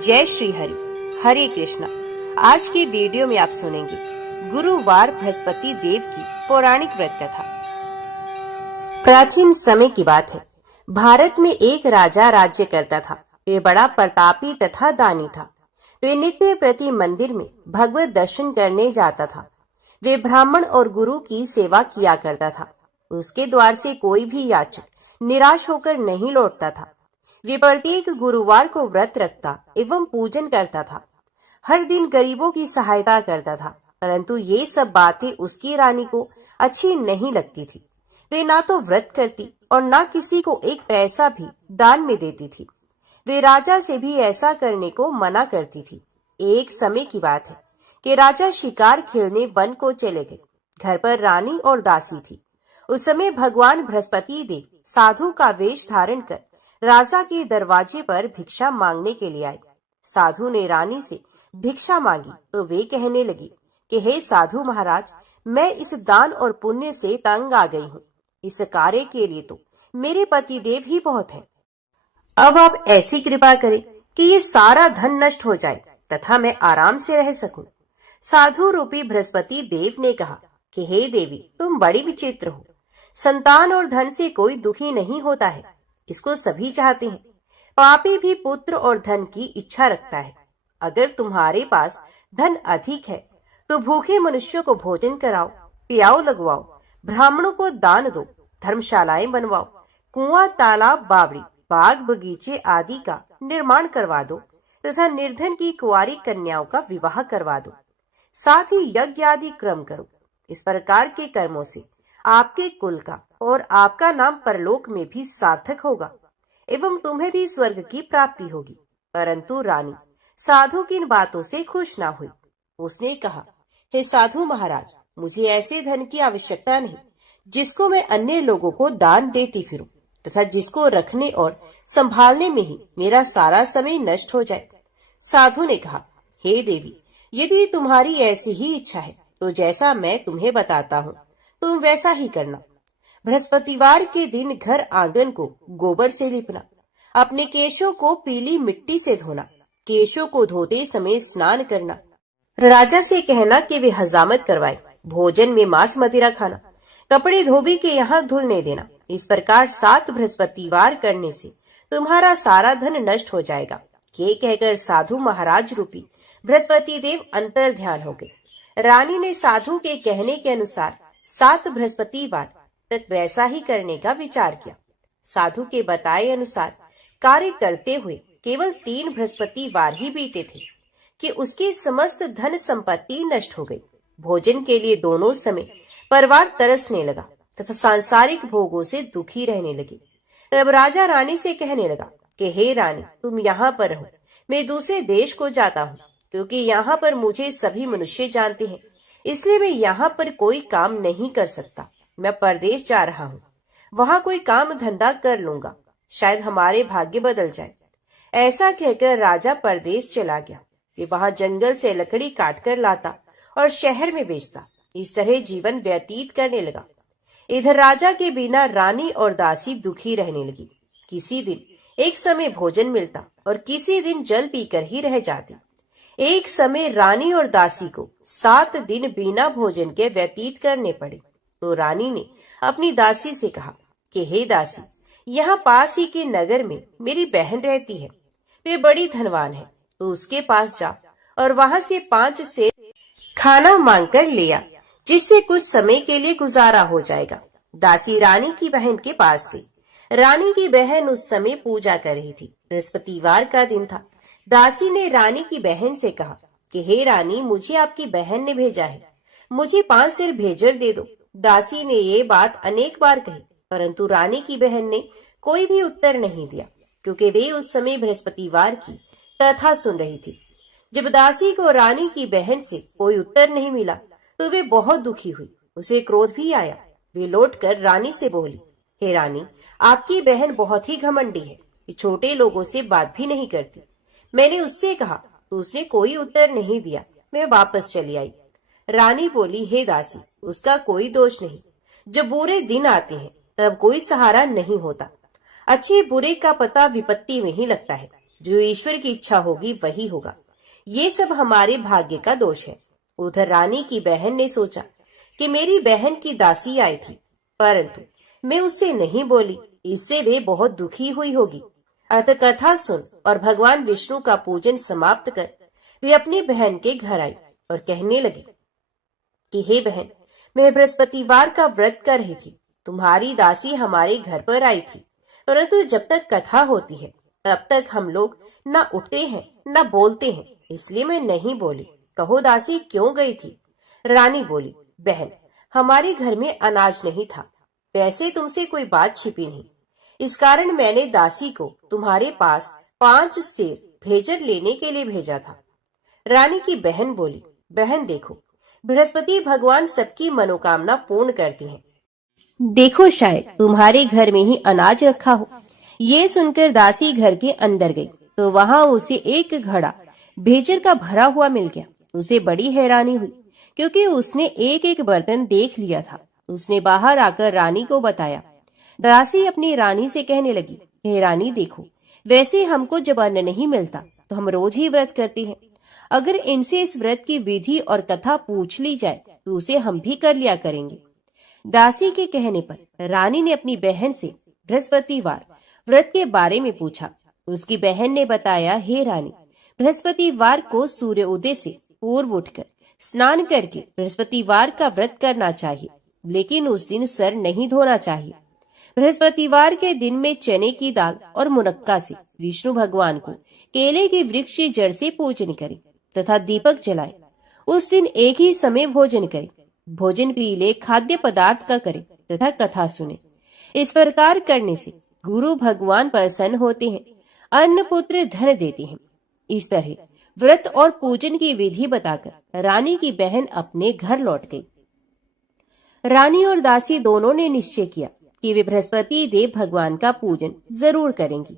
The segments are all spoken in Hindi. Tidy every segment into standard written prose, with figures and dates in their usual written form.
जय श्री हरि। हरे कृष्णा। आज की वीडियो में आप सुनेंगे गुरुवार बृहस्पति देव की पौराणिक व्रत कथा। प्राचीन समय की बात है। भारत में एक राजा राज्य करता था। वे बड़ा प्रतापी तथा दानी था। वे नित्य प्रति मंदिर में भगवत दर्शन करने जाता था। वे ब्राह्मण और गुरु की सेवा किया करता था। उसके द्वार से कोई भी याचक निराश होकर नहीं लौटता था। वे प्रत्येक गुरुवार को व्रत रखता एवं पूजन करता था। हर दिन गरीबों की सहायता करता था, परंतु ये सब बातें उसकी रानी को अच्छी नहीं लगती थी। वे ना तो व्रत करती और ना किसी को एक पैसा भी दान में देती थी। वे राजा से भी ऐसा करने को मना करती थी। एक समय की बात है कि राजा शिकार खेलने वन को चले गए। घर पर रानी और दासी थी। उस समय भगवान बृहस्पति देव साधु का वेश धारण कर राजा के दरवाजे पर भिक्षा मांगने के लिए आए। साधु ने रानी से भिक्षा मांगी तो वे कहने लगी कि हे साधु महाराज, मैं इस दान और पुण्य से तंग आ गई हूँ। इस कार्य के लिए तो मेरे पति देव ही बहुत है। अब आप ऐसी कृपा करें कि ये सारा धन नष्ट हो जाए तथा मैं आराम से रह सकूं। साधु रूपी बृहस्पति देव ने कहा कि हे देवी, तुम बड़ी विचित्र हो। संतान और धन से कोई दुखी नहीं होता है, इसको सभी चाहते हैं। पापी भी पुत्र और धन की इच्छा रखता है। अगर तुम्हारे पास धन अधिक है तो भूखे मनुष्यों को भोजन कराओ, पियाओ लगवाओ, ब्राह्मणों को दान दो, धर्मशालाएं बनवाओ, कुआं, तालाब, बावड़ी, बाग बगीचे आदि का निर्माण करवा दो तथा निर्धन की कुंवारी कन्याओं का विवाह करवा दो। साथ ही यज्ञ आदि क्रम करो। इस प्रकार के कर्मों से आपके कुल का और आपका नाम परलोक में भी सार्थक होगा एवं तुम्हें भी स्वर्ग की प्राप्ति होगी। परंतु रानी साधु की इन बातों से खुश ना हुई। उसने कहा, हे साधु महाराज, मुझे ऐसे धन की आवश्यकता नहीं जिसको मैं अन्य लोगों को दान देती फिरूं तथा जिसको रखने और संभालने में ही मेरा सारा समय नष्ट हो जाए। साधु ने कहा, हे देवी, यदि तुम्हारी ऐसी ही इच्छा है तो जैसा मैं तुम्हें बताता हूँ तुम वैसा ही करना। बृहस्पतिवार के दिन घर आंगन को गोबर से लिपना, अपने केशों को पीली मिट्टी से धोना, केशों को धोते समय स्नान करना, राजा से कहना कि वे हजामत करवाए, भोजन में मांस मदिरा खाना, कपड़े धोबी के यहाँ धुलने देना। इस प्रकार 7 बृहस्पतिवार करने से तुम्हारा सारा धन नष्ट हो जाएगा। ये कहकर साधु महाराज रूपी बृहस्पति देव अंतर ध्यान हो गए। रानी ने साधु के कहने के अनुसार 7 बृहस्पतिवार तक वैसा ही करने का विचार किया। साधु के बताए अनुसार कार्य करते हुए केवल 3 बृहस्पतिवार ही बीते थे कि उसकी समस्त धन संपत्ति नष्ट हो गई। भोजन के लिए दोनों समय परिवार तरसने लगा तथा सांसारिक भोगों से दुखी रहने लगे। तब राजा रानी से कहने लगा कि हे रानी, तुम यहाँ पर रहो, मैं दूसरे देश को जाता हूँ, क्योंकि यहाँ पर मुझे सभी मनुष्य जानते हैं, इसलिए मैं यहाँ पर कोई काम नहीं कर सकता। मैं परदेश जा रहा हूँ, वहाँ कोई काम धंधा कर लूंगा, शायद हमारे भाग्य बदल जाए। ऐसा कहकर राजा परदेश चला गया। वे वहाँ जंगल से लकड़ी काट कर लाता और शहर में बेचता। इस तरह जीवन व्यतीत करने लगा। इधर राजा के बिना रानी और दासी दुखी रहने लगी। किसी दिन एक समय भोजन मिलता और किसी दिन जल पीकर ही रह जाती। एक समय रानी और दासी को 7 दिन बिना भोजन के व्यतीत करने पड़े। तो रानी ने अपनी दासी से कहा कि हे दासी, यहाँ पास ही के नगर में मेरी बहन रहती है, वे बड़ी धनवान है, तो उसके पास जा और वहाँ से 5 से खाना मांग कर ले आ, जिससे कुछ समय के लिए गुजारा हो जाएगा। दासी रानी की बहन के पास गई। रानी की बहन उस समय पूजा कर रही थी। बृहस्पतिवार का दिन था। दासी ने रानी की बहन से कहा कि हे रानी, मुझे आपकी बहन ने भेजा है, मुझे 5 सेर भेजर दे दो। दासी ने ये बात अनेक बार कही, परंतु रानी की बहन ने कोई भी उत्तर नहीं दिया, क्योंकि वे उस समय बृहस्पतिवार की कथा सुन रही थी। जब दासी को रानी की बहन से कोई उत्तर नहीं मिला तो वे बहुत दुखी हुई। उसे क्रोध भी आया। वे लौटकर रानी से बोली, हे रानी, आपकी बहन बहुत ही घमंडी है, ये छोटे लोगों से बात भी नहीं करती। मैंने उससे कहा तो उसने कोई उत्तर नहीं दिया। मैं वापस चली आई। रानी बोली, हे दासी, उसका कोई दोष नहीं। जब बुरे दिन आते हैं तब कोई सहारा नहीं होता। अच्छे बुरे का पता विपत्ति में ही लगता है। जो ईश्वर की इच्छा होगी वही होगा। ये सब हमारे भाग्य का दोष है। उधर रानी की बहन ने सोचा कि मेरी बहन की दासी आई थी, परंतु मैं उससे नहीं बोली, इससे वे बहुत दुखी हुई होगी। अतः कथा सुन और भगवान विष्णु का पूजन समाप्त कर वे अपनी बहन के घर आई और कहने लगी कि हे बहन, मैं बृहस्पतिवार का व्रत कर रही थी। तुम्हारी दासी हमारे घर पर आई थी, परंतु जब तक कथा होती है तब तक हम लोग न उठते हैं न बोलते हैं, इसलिए मैं नहीं बोली। कहो दासी क्यों गई थी? रानी बोली, बहन, हमारे घर में अनाज नहीं था, वैसे तुमसे कोई बात छिपी नहीं, इस कारण मैंने दासी को तुम्हारे पास 5 सेर भेजर लेने के लिए भेजा था। रानी की बहन बोली, बहन देखो, बृहस्पति भगवान सबकी मनोकामना पूर्ण करते हैं। देखो शायद तुम्हारे घर में ही अनाज रखा हो। ये सुनकर दासी घर के अंदर गई तो वहां उसे एक घड़ा भेजर का भरा हुआ मिल गया। उसे बड़ी हैरानी हुई क्योंकि उसने एक एक बर्तन देख लिया था। उसने बाहर आकर रानी को बताया। दासी अपनी रानी से कहने लगी, हे रानी देखो, वैसे हमको जब अन्न नहीं मिलता तो हम रोज ही व्रत करते हैं। अगर इनसे इस व्रत की विधि और कथा पूछ ली जाए तो उसे हम भी कर लिया करेंगे। दासी के कहने पर रानी ने अपनी बहन से बृहस्पतिवार व्रत के बारे में पूछा। उसकी बहन ने बताया, हे रानी, बृहस्पतिवार को सूर्य उदय से पूर्व उठकर स्नान करके बृहस्पतिवार का व्रत करना चाहिए, लेकिन उस दिन सर नहीं धोना चाहिए। बृहस्पतिवार के दिन में चने की दाल और मुनक्का से विष्णु भगवान को केले के वृक्ष की जड़ से पूजन करें तथा दीपक जलाए। उस दिन एक ही समय भोजन करें। भोजन पीले खाद्य पदार्थ का करें तथा कथा सुने। इस प्रकार करने से गुरु भगवान प्रसन्न होते हैं, अन्न पुत्र धन देते हैं। इस तरह व्रत और पूजन की विधि बताकर रानी की बहन अपने घर लौट गई। रानी और दासी दोनों ने निश्चय किया कि वे बृहस्पति देव भगवान का पूजन जरूर करेंगी।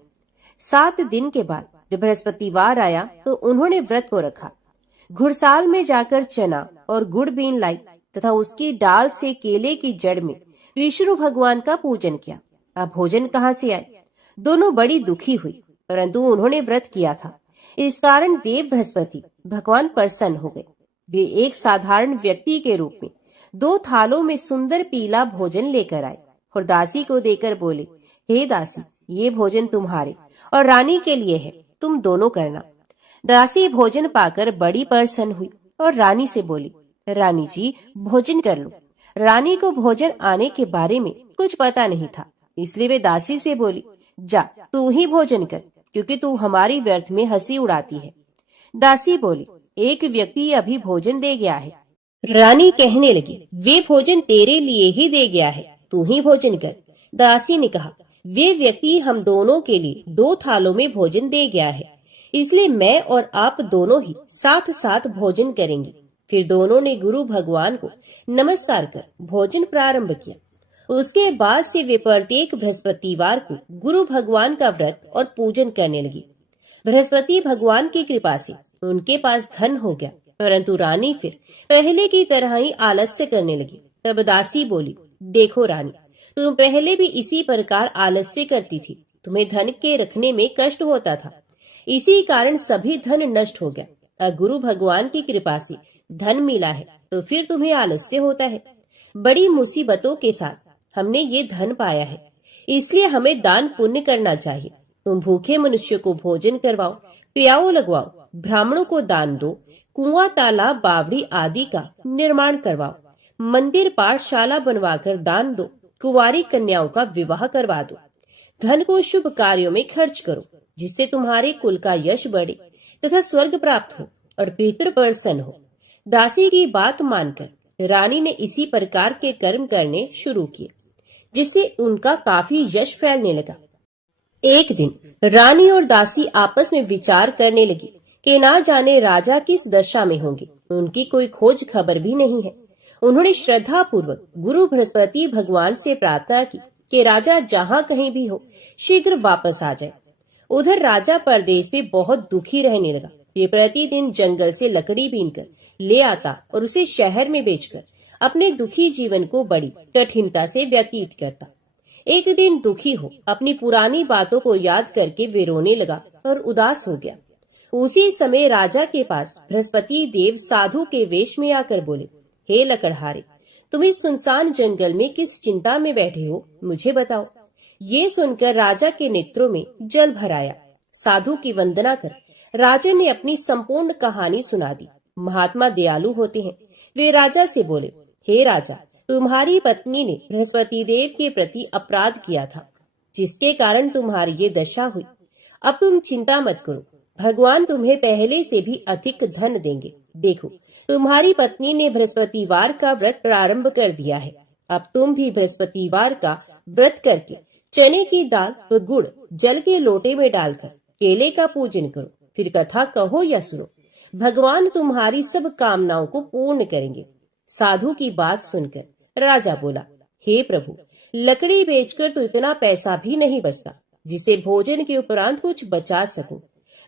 7 दिन के बाद जब बृहस्पतिवार आया तो उन्होंने व्रत को रखा। घुड़साल में जाकर चना और गुड़ बीन लाई तथा उसकी डाल से केले की जड़ में विष्णु भगवान का पूजन किया। अब भोजन कहाँ से आए? दोनों बड़ी दुखी हुई, परंतु उन्होंने व्रत किया था, इस कारण देव बृहस्पति भगवान प्रसन्न हो गए। वे एक साधारण व्यक्ति के रूप में 2 थालों में सुंदर पीला भोजन लेकर आए और दासी को देकर बोले, हे दासी, ये भोजन तुम्हारे और रानी के लिए है, तुम दोनों करना। दासी भोजन पाकर बड़ी प्रसन्न हुई और रानी से बोली, रानी जी भोजन कर लो। रानी को भोजन आने के बारे में कुछ पता नहीं था, इसलिए वे दासी से बोली, जा तू ही भोजन कर, क्योंकि तू हमारी व्यर्थ में हंसी उड़ाती है। दासी बोली, एक व्यक्ति अभी भोजन दे गया है। रानी कहने लगी, वे भोजन तेरे लिए ही दे गया है, तू ही भोजन कर। दासी ने कहा, वे व्यक्ति हम दोनों के लिए 2 थालों में भोजन दे गया है, इसलिए मैं और आप दोनों ही साथ साथ भोजन करेंगे। फिर दोनों ने गुरु भगवान को नमस्कार कर भोजन प्रारंभ किया। उसके बाद से वे प्रत्येक बृहस्पतिवार को गुरु भगवान का व्रत और पूजन करने लगी। बृहस्पति भगवान की कृपा से उनके पास धन हो गया, परंतु रानी फिर पहले की तरह ही आलस्य करने लगी। तब दासी बोली, देखो रानी, तुम पहले भी इसी प्रकार आलस्य करती थी, तुम्हें धन के रखने में कष्ट होता था, इसी कारण सभी धन नष्ट हो गया। अब गुरु भगवान की कृपा से धन मिला है तो फिर तुम्हें आलस्य होता है। बड़ी मुसीबतों के साथ हमने ये धन पाया है, इसलिए हमें दान पुण्य करना चाहिए। तुम भूखे मनुष्य को भोजन करवाओ, प्याऊ लगवाओ, ब्राह्मणों को दान दो, कुआं तालाब बावड़ी आदि का निर्माण करवाओ, मंदिर पाठशाला बनवाकर दान दो, कुंवारी कन्याओं का विवाह करवा दो। धन को शुभ कार्यों में खर्च करो, जिससे तुम्हारे कुल का यश बढ़े तथा स्वर्ग प्राप्त हो और पितृ प्रसन्न हो। दासी की बात मानकर रानी ने इसी प्रकार के कर्म करने शुरू किए, जिससे उनका काफी यश फैलने लगा। एक दिन रानी और दासी आपस में विचार करने लगी कि ना जाने राजा किस दशा में होंगे, उनकी कोई खोज खबर भी नहीं है। उन्होंने श्रद्धा पूर्वक गुरु बृहस्पति भगवान से प्रार्थना की कि राजा जहाँ कहीं भी हो शीघ्र वापस आ जाए। उधर राजा परदेश में बहुत दुखी रहने लगा। ये प्रतिदिन जंगल से लकड़ी बीनकर ले आता और उसे शहर में बेचकर अपने दुखी जीवन को बड़ी कठिनता से व्यतीत करता। एक दिन दुखी हो अपनी पुरानी बातों को याद करके वे रोने लगा और उदास हो गया। उसी समय राजा के पास बृहस्पति देव साधु के वेश में आकर बोले, हे लकड़हारे, तुम इस सुनसान जंगल में किस चिंता में बैठे हो, मुझे बताओ। ये सुनकर राजा के नेत्रों में जल भर आया। साधु की वंदना कर राजा ने अपनी संपूर्ण कहानी सुना दी। महात्मा दयालु होते हैं। वे राजा से बोले, हे राजा, तुम्हारी पत्नी ने बृहस्पति देव के प्रति अपराध किया था, जिसके कारण तुम्हारी ये दशा हुई। अब तुम चिंता मत करो, भगवान तुम्हें पहले से भी अधिक धन देंगे। देखो, तुम्हारी पत्नी ने बृहस्पतिवार का व्रत प्रारंभ कर दिया है। अब तुम भी बृहस्पतिवार का व्रत करके चने की दाल व गुड़ जल के लोटे में डालकर केले का पूजन करो, फिर कथा कहो या सुनो। भगवान तुम्हारी सब कामनाओं को पूर्ण करेंगे। साधु की बात सुनकर राजा बोला, हे प्रभु, लकड़ी बेचकर तो इतना पैसा भी नहीं बचता जिसे भोजन के उपरांत कुछ बचा सकूं।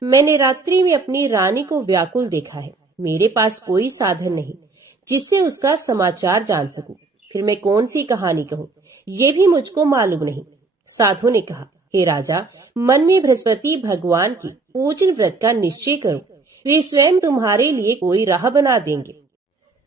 मैंने रात्रि में अपनी रानी को व्याकुल देखा है। मेरे पास कोई साधन नहीं जिससे उसका समाचार जान सकूं। फिर मैं कौन सी कहानी कहूँ, ये भी मुझको मालूम नहीं। साधु ने कहा, हे राजा, मन में बृहस्पति भगवान की पूजन व्रत का निश्चय करो, वे स्वयं तुम्हारे लिए कोई राह बना देंगे।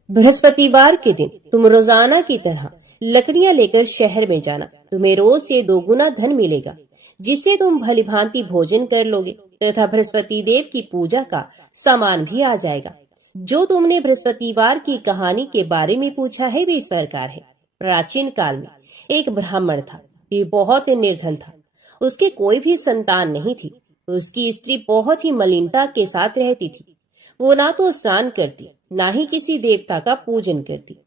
बृहस्पतिवार के दिन तुम रोजाना की तरह लकड़ियां लेकर शहर में जाना। तुम्हें रोज से 2 गुना धन मिलेगा, जिससे तुम भलीभांति भोजन कर लोगे तथा बृहस्पति देव की पूजा का सामान भी आ जाएगा। जो तुमने बृहस्पतिवार की कहानी के बारे में पूछा है वे इस प्रकार है। प्राचीन काल में एक ब्राह्मण था। ये बहुत निर्धन था। उसके कोई भी संतान नहीं थी। उसकी स्त्री बहुत ही मलिनता के साथ रहती थी। वो ना तो स्नान करती, ना ही किसी देवता का पूजन करती।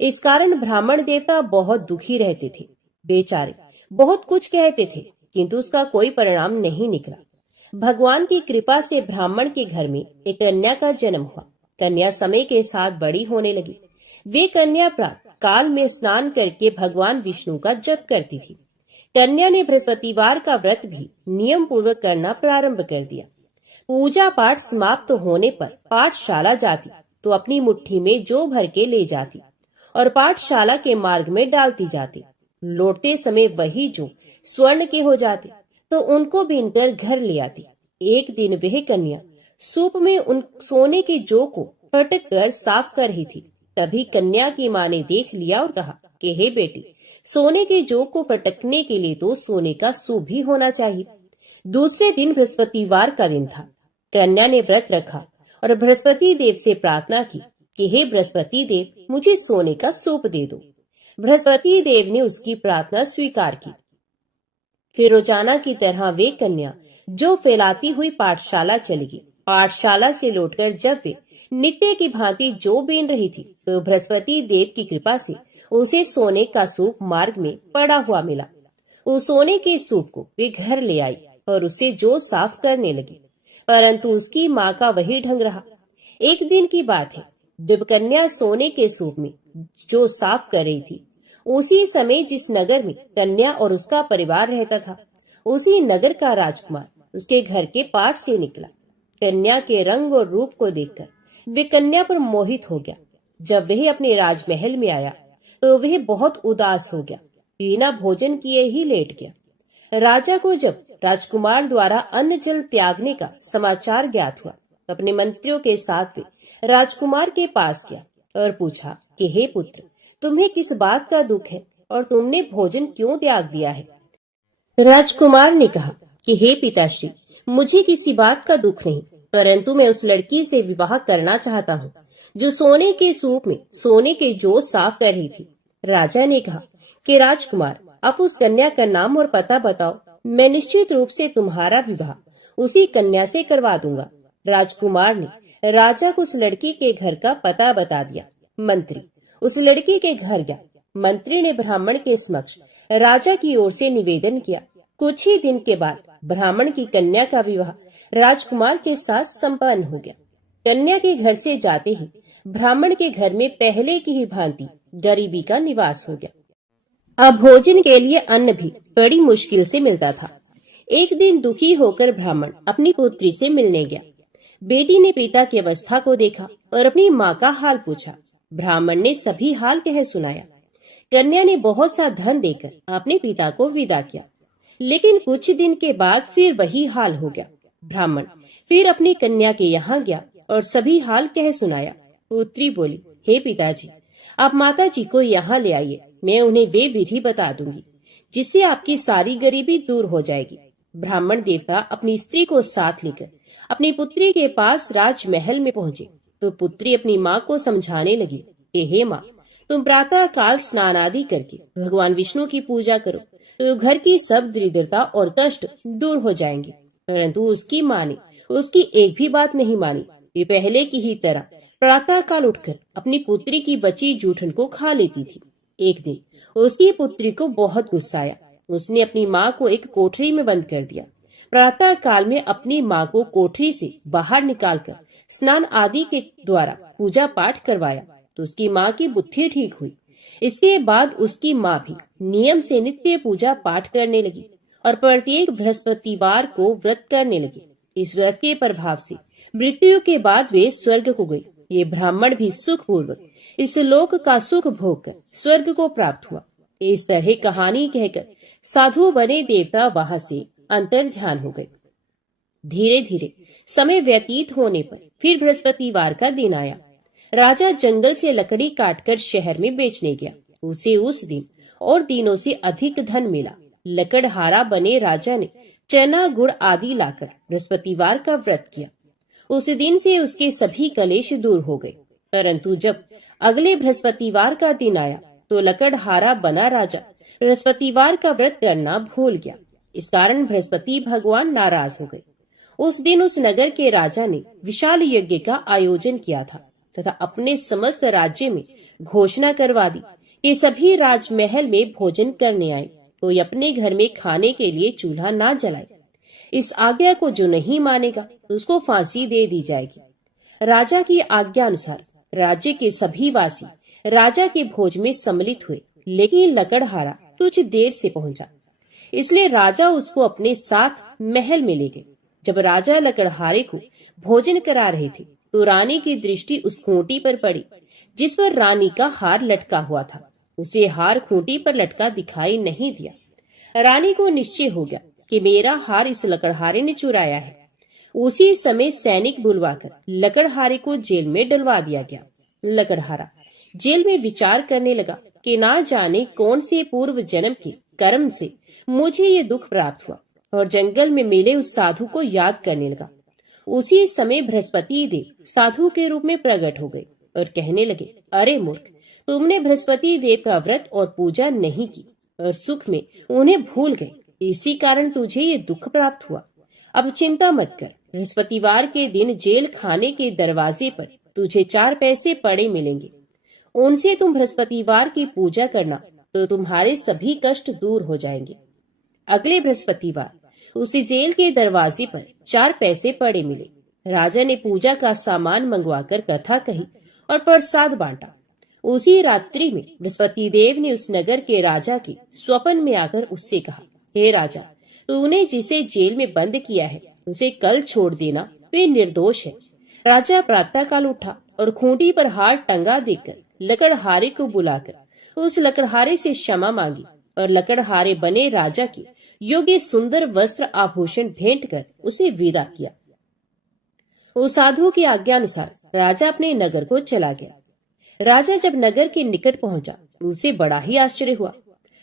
इस कारण ब्राह्मण देवता बहुत दुखी रहते थे। बेचारे बहुत कुछ कहते थे, किंतु उसका कोई परिणाम नहीं निकला। भगवान की कृपा से ब्राह्मण के घर में एक कन्या का जन्म हुआ। कन्या समय के साथ बड़ी होने लगी। वे कन्या प्रातः काल में स्नान करके भगवान विष्णु का जप करती थी। कन्या ने बृहस्पतिवार का व्रत भी नियम पूर्वक करना प्रारंभ कर दिया। पूजा पाठ समाप्त होने पर पाठशाला जाती तो अपनी मुट्ठी में जो भर के ले जाती और पाठशाला के मार्ग में डालती जाती। लौटते समय वही जो स्वर्ण के हो जाते तो उनको बीनकर घर ले आती। एक दिन वह कन्या सूप में उन सोने के जौ को फटक कर साफ कर रही थी। तभी कन्या की माँ ने देख लिया और कहा कि हे बेटी, सोने के जौ को फटकने के लिए तो सोने का सूप भी होना चाहिए। दूसरे दिन बृहस्पतिवार का दिन था। कन्या ने व्रत रखा और बृहस्पति देव से प्रार्थना की कि हे बृहस्पति देव, मुझे सोने का सूप दे दो। बृहस्पति देव ने उसकी प्रार्थना स्वीकार की। फिर रोजाना की तरह वे कन्या जो फैलाती हुई पाठशाला चली गई। पाठशाला से लौटकर जब वे नित्य की भांति जो बीन रही थी तो बृहस्पति देव की कृपा से उसे सोने का सूप मार्ग में पड़ा हुआ मिला। उस सोने के सूप को वे घर ले आई और उसे जो साफ करने लगी, परंतु उसकी माँ का वही ढंग रहा। एक दिन की बात है, जब कन्या सोने के सूप में जो साफ कर रही थी, उसी समय जिस नगर में कन्या और उसका परिवार रहता था, उसी नगर का राजकुमार उसके घर के पास से निकला। कन्या के रंग और रूप को देखकर वे कन्या पर मोहित हो गया। जब वह अपने राजमहल में आया तो वह बहुत उदास हो गया, बिना भोजन किए ही लेट गया। राजा को जब राजकुमार द्वारा अन्न जल त्यागने का समाचार ज्ञात हुआ, अपने मंत्रियों के साथ वे राजकुमार के पास गया और पूछा कि हे पुत्र, तुम्हें किस बात का दुख है और तुमने भोजन क्यों त्याग दिया है? राजकुमार ने कहा कि हे पिताश्री, मुझे किसी बात का दुख नहीं, परंतु मैं उस लड़की से विवाह करना चाहता हूँ जो सोने के सूप में सोने के जौ साफ कर रही थी। राजा ने कहा कि राजकुमार, आप उस कन्या का नाम और पता बताओ, मैं निश्चित रूप से तुम्हारा विवाह उसी कन्या से करवा दूंगा। राजकुमार ने राजा को उस लड़की के घर का पता बता दिया। मंत्री उस लड़की के घर गया। मंत्री ने ब्राह्मण के समक्ष राजा की ओर से निवेदन किया। कुछ ही दिन के बाद ब्राह्मण की कन्या का विवाह राजकुमार के साथ संपन्न हो गया। कन्या के घर से जाते ही ब्राह्मण के घर में पहले की ही भांति गरीबी का निवास हो गया। अब भोजन के लिए अन्न भी बड़ी मुश्किल से मिलता था। एक दिन दुखी होकर ब्राह्मण अपनी पुत्री से मिलने गया। बेटी ने पिता की अवस्था को देखा और अपनी माँ का हाल पूछा। ब्राह्मण ने सभी हाल कह सुनाया। कन्या ने बहुत सा धन देकर अपने पिता को विदा किया, लेकिन कुछ दिन के बाद फिर वही हाल हो गया। ब्राह्मण फिर अपनी कन्या के यहाँ गया और सभी हाल कह सुनाया। पुत्री बोली, हे पिताजी, आप माता जी को यहाँ ले आइए, मैं उन्हें वे विधि बता दूंगी जिससे आपकी सारी गरीबी दूर हो जाएगी। ब्राह्मण देवता अपनी स्त्री को साथ लेकर अपनी पुत्री के पास राजमहल में पहुंचे तो पुत्री अपनी माँ को समझाने लगी कि हे माँ, तुम प्रातः काल स्नान आदि करके भगवान विष्णु की पूजा करो तो घर की सब दरिद्रता और कष्ट दूर हो जाएंगे। परंतु उसकी माँ ने उसकी एक भी बात नहीं मानी। वे पहले की ही तरह प्रातः काल उठकर अपनी पुत्री की बची जूठन को खा लेती थी। एक दिन उसकी पुत्री को बहुत गुस्सा आया। उसने अपनी माँ को एक कोठरी में बंद कर दिया। प्रातः काल में अपनी माँ को कोठरी से बाहर निकालकर स्नान आदि के द्वारा पूजा पाठ करवाया तो उसकी माँ की बुद्धि ठीक हुई। इसके बाद उसकी माँ भी नियम से नित्य पूजा पाठ करने लगी और प्रत्येक बृहस्पतिवार को व्रत करने लगी। इस व्रत के प्रभाव से मृत्यु के बाद वे स्वर्ग को गई। ये ब्राह्मण भी सुख पूर्वक इस लोक का सुख भोग कर स्वर्ग को प्राप्त हुआ। इस तरह कहानी कहकर साधु बने देवता वहां से अंतर ध्यान हो गए। धीरे धीरे समय व्यतीत होने पर फिर बृहस्पतिवार का दिन आया। राजा जंगल से लकड़ी काटकर शहर में बेचने गया। उसे उस दिन और दिनों से अधिक धन मिला। लकड़हारा बने राजा ने चना गुड़ आदि लाकर बृहस्पतिवार का व्रत किया। उस दिन से उसके सभी कलेश दूर हो गए। परंतु जब अगले बृहस्पतिवार का दिन आया तो लकड़हारा बना राजा बृहस्पतिवार का व्रत करना भूल गया। इस कारण बृहस्पति भगवान नाराज हो गए। उस दिन उस नगर के राजा ने विशाल यज्ञ का आयोजन किया था तथा अपने समस्त राज्य में घोषणा करवा दी कि सभी राजमहल में भोजन करने आए, कोई अपने घर में खाने के लिए चूल्हा ना जलाए। इस आज्ञा को जो नहीं मानेगा उसको फांसी दे दी जाएगी। राजा की आज्ञा अनुसार राज्य के सभी वासी राजा के भोज में सम्मिलित हुए, लेकिन लकड़हारा कुछ देर से पहुंचा, इसलिए राजा उसको अपने साथ महल में ले गए। जब राजा लकड़हारे को भोजन करा रहे थे तो रानी की दृष्टि उस खूंटी पर पड़ी जिस पर रानी का हार लटका हुआ था। उसे हार खूंटी पर लटका दिखाई नहीं दिया। रानी को निश्चय हो गया कि मेरा हार इस लकड़हारे ने चुराया है। उसी समय सैनिक बुलवाकर लकड़हारे को जेल में डलवा दिया गया। लकड़हारा जेल में विचार करने लगा कि ना जाने कौन से पूर्व जन्म के कर्म से मुझे ये दुख प्राप्त हुआ, और जंगल में मिले उस साधु को याद करने लगा। उसी समय बृहस्पति देव साधु के रूप में प्रकट हो गए और कहने लगे, अरे मूर्ख, तुमने बृहस्पति देव का व्रत और पूजा नहीं की और सुख में उन्हें भूल गए, इसी कारण तुझे ये दुख प्राप्त हुआ। अब चिंता मत कर, बृहस्पतिवार के दिन जेल खाने के दरवाजे पर तुझे 4 पैसे पड़े मिलेंगे। उनसे तुम बृहस्पतिवार की पूजा करना तो तुम्हारे सभी कष्ट दूर हो जाएंगे। अगले बृहस्पतिवार उसी जेल के दरवाजे पर 4 पैसे पड़े मिले। राजा ने पूजा का सामान मंगवाकर कथा कही और प्रसाद बांटा। उसी रात्रि में बृहस्पति देव ने उस नगर के राजा के स्वप्न में आकर उससे कहा, हे राजा, तूने जिसे जेल में बंद किया है उसे कल छोड़ देना, वे निर्दोष है। राजा प्रातःकाल उठा और खूंटी पर हार टंगा देकर लकड़हारे को बुलाकर उस लकड़हारे से क्षमा मांगी और लकड़हारे बने राजा के योग्य सुंदर वस्त्र आभूषण भेंट कर उसे विदा किया। उस साधु की आज्ञा अनुसार राजा अपने नगर को चला गया। राजा जब नगर के निकट पहुंचा उसे बड़ा ही आश्चर्य हुआ।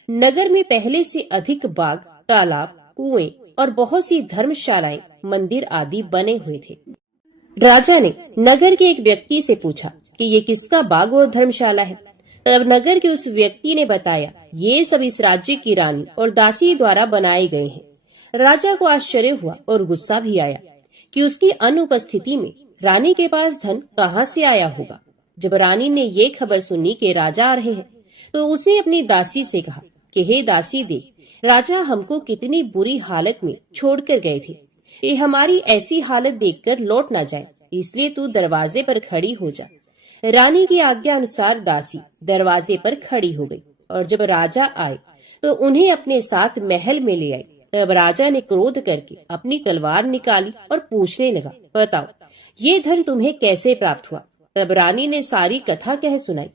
नगर में पहले से अधिक बाग, तालाब, कुएं और बहुत सी धर्मशालाएं, मंदिर आदि बने हुए थे। राजा ने नगर के एक व्यक्ति से पूछा कि ये किसका बाग और धर्मशाला है। तब नगर के उस व्यक्ति ने बताया, ये सब इस राज्य की रानी और दासी द्वारा बनाए गए हैं। राजा को आश्चर्य हुआ और गुस्सा भी आया कि उसकी अनुपस्थिति में रानी के पास धन कहाँ से आया होगा। जब रानी ने ये खबर सुनी कि राजा आ रहे हैं तो उसने अपनी दासी से कहा कि हे दासी देख, राजा हमको कितनी बुरी हालत में छोड़कर गए थे। ये हमारी ऐसी हालत देखकर लौट ना जाए, इसलिए तू दरवाजे पर खड़ी हो जा। रानी की आज्ञा अनुसार दासी दरवाजे पर खड़ी हो गई और जब राजा आए तो उन्हें अपने साथ महल में ले आई। तब राजा ने क्रोध करके अपनी तलवार निकाली और पूछने लगा, बताओ ये धन तुम्हें कैसे प्राप्त हुआ। तब रानी ने सारी कथा कह सुनाई।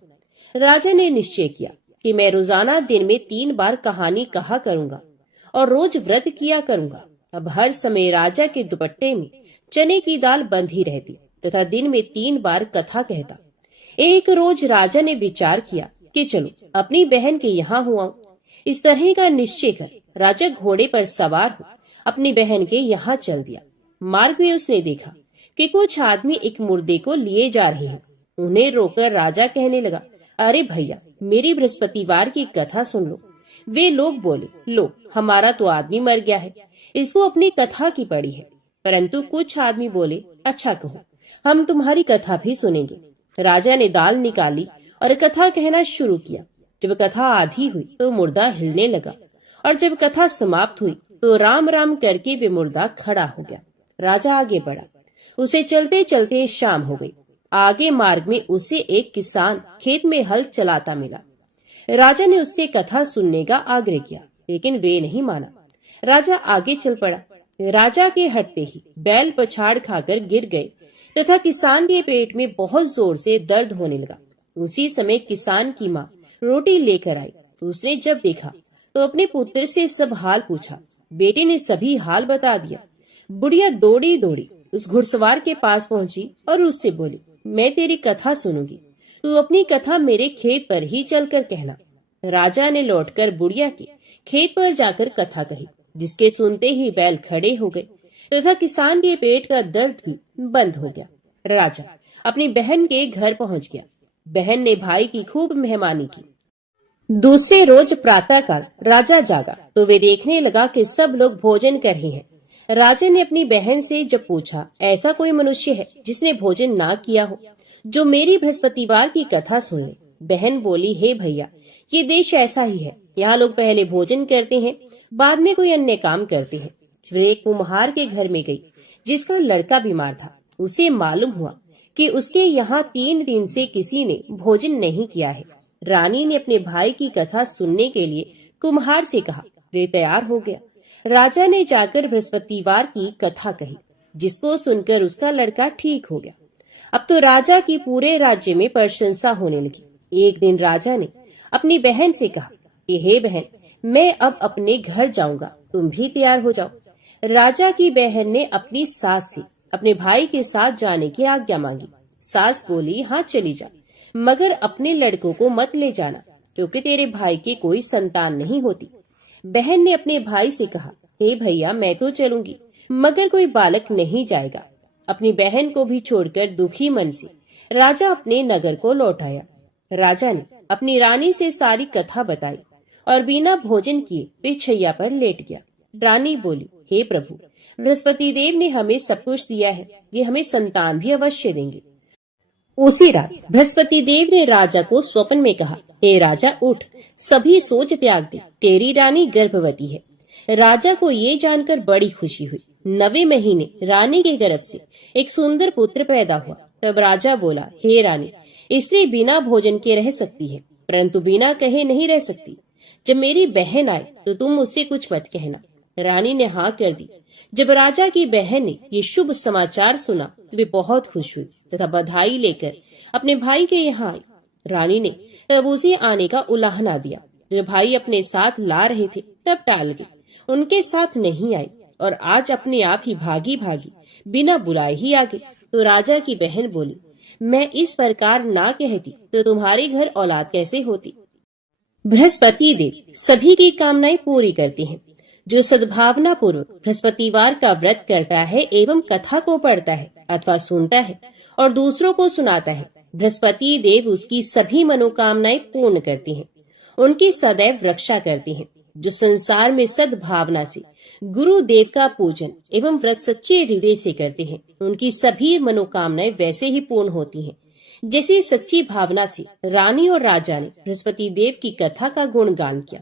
राजा ने निश्चय किया कि मैं रोजाना दिन में 3 बार कहानी कहा करूंगा और रोज व्रत किया करूंगा। अब हर समय राजा के दुपट्टे में चने की दाल बंधी रहती तथा दिन में 3 बार कथा कहता। एक रोज राजा ने विचार किया कि चलो अपनी बहन के यहाँ हुआ। इस तरह का निश्चय कर राजा घोड़े पर सवार हो अपनी बहन के यहाँ चल दिया। मार्ग में उसने देखा कि कुछ आदमी एक मुर्दे को लिए जा रहे हैं। उन्हें रोककर राजा कहने लगा, अरे भैया, मेरी बृहस्पतिवार की कथा सुन लो। वे लोग बोले, लो, हमारा तो आदमी मर गया है, इसको अपनी कथा की पड़ी है। परंतु कुछ आदमी बोले, अच्छा कहो, हम तुम्हारी कथा भी सुनेंगे। राजा ने दाल निकाली और कथा कहना शुरू किया। जब कथा आधी हुई तो मुर्दा हिलने लगा और जब कथा समाप्त हुई तो राम राम करके वे मुर्दा खड़ा हो गया। राजा आगे बढ़ा। उसे चलते चलते शाम हो गई। आगे मार्ग में उसे एक किसान खेत में हल चलाता मिला। राजा ने उससे कथा सुनने का आग्रह किया, लेकिन वे नहीं माना। राजा आगे चल पड़ा। राजा के हटते ही बैल पछाड़ खाकर गिर गए तथा किसान के पेट में बहुत जोर से दर्द होने लगा। उसी समय किसान की माँ रोटी लेकर आई। उसने जब देखा तो अपने पुत्र से सब हाल पूछा। बेटे ने सभी हाल बता दिया। बुढ़िया दौड़ी दौड़ी उस घुड़सवार के पास पहुंची और उससे बोली, मैं तेरी कथा सुनूंगी, तू अपनी कथा मेरे खेत पर ही चलकर कहना। राजा ने लौटकर बुढ़िया के खेत पर जाकर कथा कही, जिसके सुनते ही बैल खड़े हो गए तथा किसान के पेट का दर्द भी बंद हो गया। राजा अपनी बहन के घर पहुंच गया। बहन ने भाई की खूब मेहमानी की। दूसरे रोज प्रातःकाल राजा जागा तो वे देखने लगा कि सब लोग भोजन कर रहे हैं। राजा ने अपनी बहन से जब पूछा, ऐसा कोई मनुष्य है जिसने भोजन ना किया हो, जो मेरी बृहस्पतिवार की कथा सुन ले? बहन बोली, हे भैया, ये देश ऐसा ही है। यहाँ लोग पहले भोजन करते हैं, बाद में कोई अन्य काम करते हैं। फिर एक कुम्हार के घर में गई, जिसका लड़का बीमार था। उसे मालूम हुआ कि उसके यहाँ 3 दिन से किसी ने भोजन नहीं किया है। रानी ने अपने भाई की कथा सुनने के लिए कुम्हार से कहा। वे तैयार हो गया। राजा ने जाकर बृहस्पतिवार की कथा कही, जिसको सुनकर उसका लड़का ठीक हो गया। अब तो राजा की पूरे राज्य में प्रशंसा होने लगी। एक दिन राजा ने अपनी बहन से कहा कि हे बहन, मैं अब अपने घर जाऊंगा, तुम भी तैयार हो जाओ। राजा की बहन ने अपनी सास से अपने भाई के साथ जाने की आज्ञा मांगी। सास बोली, हाँ चली जा, मगर अपने लड़कों को मत ले जाना, क्योंकि तेरे भाई के कोई संतान नहीं होती। बहन ने अपने भाई से कहा, हे भैया, मैं तो चलूंगी, मगर कोई बालक नहीं जाएगा। अपनी बहन को भी छोड़कर दुखी मन से राजा अपने नगर को लौट आया। राजा ने अपनी रानी से सारी कथा बताई और बिना भोजन किए पिछैया पर लेट गया। रानी बोली, हे प्रभु, बृहस्पति देव ने हमें सब कुछ दिया है, ये हमें संतान भी अवश्य देंगे। उसी रात बृहस्पति देव ने राजा को स्वप्न में कहा, हे राजा, उठ, सभी सोच त्याग दे, तेरी रानी गर्भवती है। राजा को ये जानकर बड़ी खुशी हुई। 9वें महीने रानी के गर्भ से एक सुंदर पुत्र पैदा हुआ। तब राजा बोला, हे रानी, स्त्री बिना भोजन के रह सकती है, परंतु बिना कहे नहीं रह सकती। जब मेरी बहन आए तो तुम उससे कुछ मत कहना। रानी ने हाँ कर दी। जब राजा की बहन ने ये शुभ समाचार सुना तो वे बहुत खुश हुई तथा बधाई लेकर अपने भाई के यहाँ आई। रानी ने तब उसे आने का उलाहना दिया। जब भाई अपने साथ ला रहे थे तब टाल गई, उनके साथ नहीं आई और आज अपने आप ही भागी भागी बिना बुलाए ही आ गई। तो राजा की बहन बोली, मैं इस प्रकार ना कहती तो तुम्हारे घर औलाद कैसे होती। बृहस्पति देव सभी की कामनाएं पूरी करते हैं। जो सद्भावना पूर्वक बृहस्पतिवार का व्रत करता है एवं कथा को पढ़ता है अथवा सुनता है और दूसरों को सुनाता है, बृहस्पति देव उसकी सभी मनोकामनाएं पूर्ण करते हैं, उनकी सदैव रक्षा करते हैं। जो संसार में सद्भावना से गुरु देव का पूजन एवं व्रत सच्चे हृदय से करते हैं, उनकी सभी मनोकामनाएं वैसे ही पूर्ण होती हैं। जैसी सच्ची भावना से रानी और राजा ने बृहस्पति देव की कथा का गुणगान किया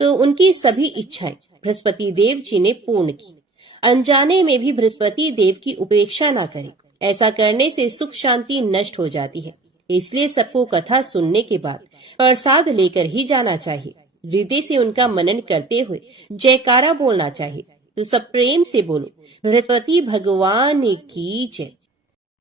तो उनकी सभी इच्छाएं बृहस्पति देव जी ने पूर्ण की। अनजाने में भी बृहस्पति देव की उपेक्षा न करें, ऐसा करने से सुख शांति नष्ट हो जाती है। इसलिए सबको कथा सुनने के बाद प्रसाद लेकर ही जाना चाहिए। हृदय से उनका मनन करते हुए जयकारा बोलना चाहिए। तो सब प्रेम से बोलो, बृहस्पति भगवान की जय।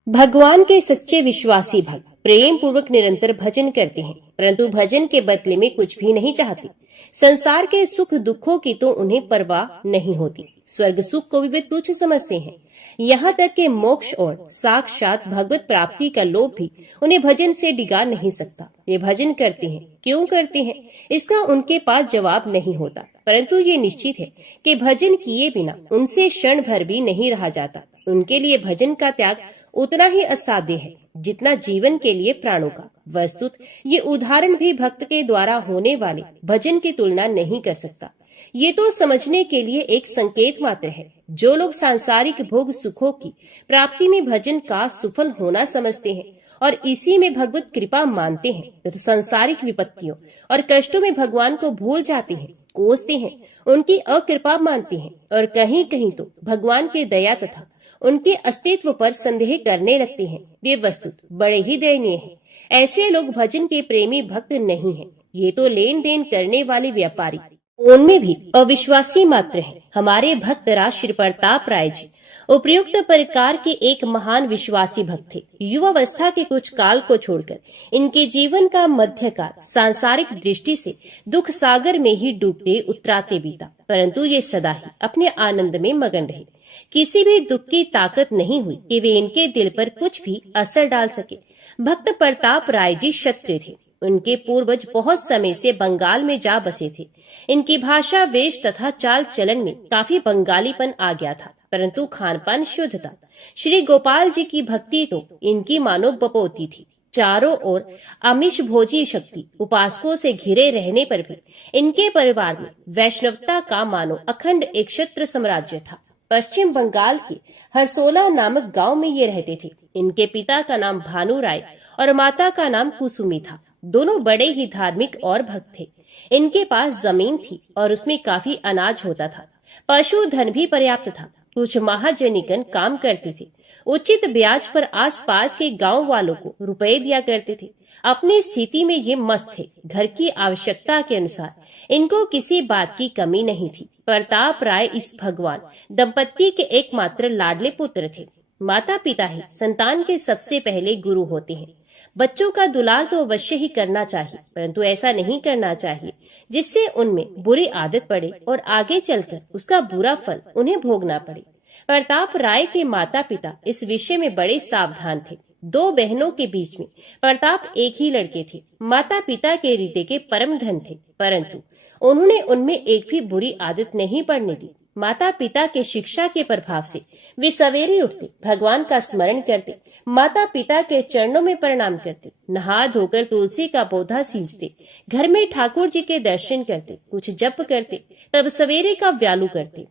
भगवान के सच्चे विश्वासी भक्त प्रेम पूर्वक निरंतर भजन करते हैं। परंतु भजन के बदले में कुछ भी नहीं चाहते। संसार के सुख दुखों की तो उन्हें परवाह नहीं होती, स्वर्ग सुख को भी वे तुच्छ समझते हैं। यहाँ तक कि मोक्ष और साक्षात भगवत प्राप्ति का लोभ भी उन्हें भजन से डिगा नहीं सकता। ये भजन करते हैं, क्यों करते हैं, इसका उनके पास जवाब नहीं होता, परंतु ये निश्चित है कि भजन किए बिना उनसे क्षण भर भी नहीं रहा जाता। उनके लिए भजन का त्याग उतना ही असाध्य है जितना जीवन के लिए प्राणों का। वस्तुत ये उदाहरण भी भक्त के द्वारा होने वाले भजन की तुलना नहीं कर सकता। ये तो समझने के लिए एक संकेत मात्र है। जो लोग सांसारिक भोग सुखों की प्राप्ति में भजन का सफल होना समझते हैं और इसी में भगवत कृपा मानते हैं तथा सांसारिक विपत्तियों और कष्टों में भगवान को भूल जाते हैं, कोसते हैं, उनकी अकृपा मानते हैं और कहीं कहीं तो भगवान की दया तथा उनके अस्तित्व पर संदेह करने लगते हैं, वे वस्तुत बड़े ही दयनीय हैं। ऐसे लोग भजन के प्रेमी भक्त नहीं हैं। ये तो लेन देन करने वाले व्यापारी, उनमें भी अविश्वासी मात्र हैं। हमारे भक्त राज श्री प्रताप राय जी उपयुक्त प्रकार के एक महान विश्वासी भक्त थे। युवावस्था के कुछ काल को छोड़कर इनके जीवन का मध्यकाल सांसारिक दृष्टि से दुख सागर में ही डूबते उतराते बीता, परंतु ये सदा ही अपने आनंद में मगन रहे। किसी भी दुख की ताकत नहीं हुई कि वे इनके दिल पर कुछ भी असर डाल सके। भक्त प्रताप राय जी क्षत्रिय थे। उनके पूर्वज बहुत समय से बंगाल में जा बसे थे। इनकी भाषा, वेश तथा चाल चलन में काफी बंगालीपन आ गया था, परंतु खानपान शुद्ध था। श्री गोपाल जी की भक्ति तो इनकी मानो बपोती थी। चारों ओर आमिष भोजी शक्ति उपासकों से घिरे रहने पर भी इनके परिवार में वैष्णवता का मानो अखंड एक क्षत्र साम्राज्य था। पश्चिम बंगाल के हरसोला नामक गांव में ये रहते थे। इनके पिता का नाम भानु राय और माता का नाम कुसुमी था। दोनों बड़े ही धार्मिक और भक्त थे। इनके पास जमीन थी और उसमें काफी अनाज होता था। पशुधन भी पर्याप्त था। कुछ महाजनिकन काम करते थे। उचित ब्याज पर आसपास के गांव वालों को रुपए दिया करते थे। अपनी स्थिति में ये मस्त थे। घर की आवश्यकता के अनुसार इनको किसी बात की कमी नहीं थी। प्रताप राय इस भगवान दंपत्ति के एकमात्र लाडले पुत्र थे। माता पिता ही संतान के सबसे पहले गुरु होते हैं। बच्चों का दुलार तो अवश्य ही करना चाहिए, परंतु ऐसा नहीं करना चाहिए जिससे उनमें बुरी आदत पड़े और आगे चलकर उसका बुरा फल उन्हें भोगना पड़े। प्रताप राय के माता पिता इस विषय में बड़े सावधान थे। 2 बहनों के बीच में प्रताप एक ही लड़के थे। माता पिता के हृदय के परम धन थे, परंतु उन्होंने उनमें एक भी बुरी आदत नहीं पड़ने दी। माता पिता के शिक्षा के प्रभाव से वे सवेरे उठते, भगवान का स्मरण करते, माता पिता के चरणों में प्रणाम करते, नहा धोकर तुलसी का पौधा सींचते, घर में ठाकुर जी के दर्शन करते, कुछ जप करते, तब सवेरे का व्यालू करते,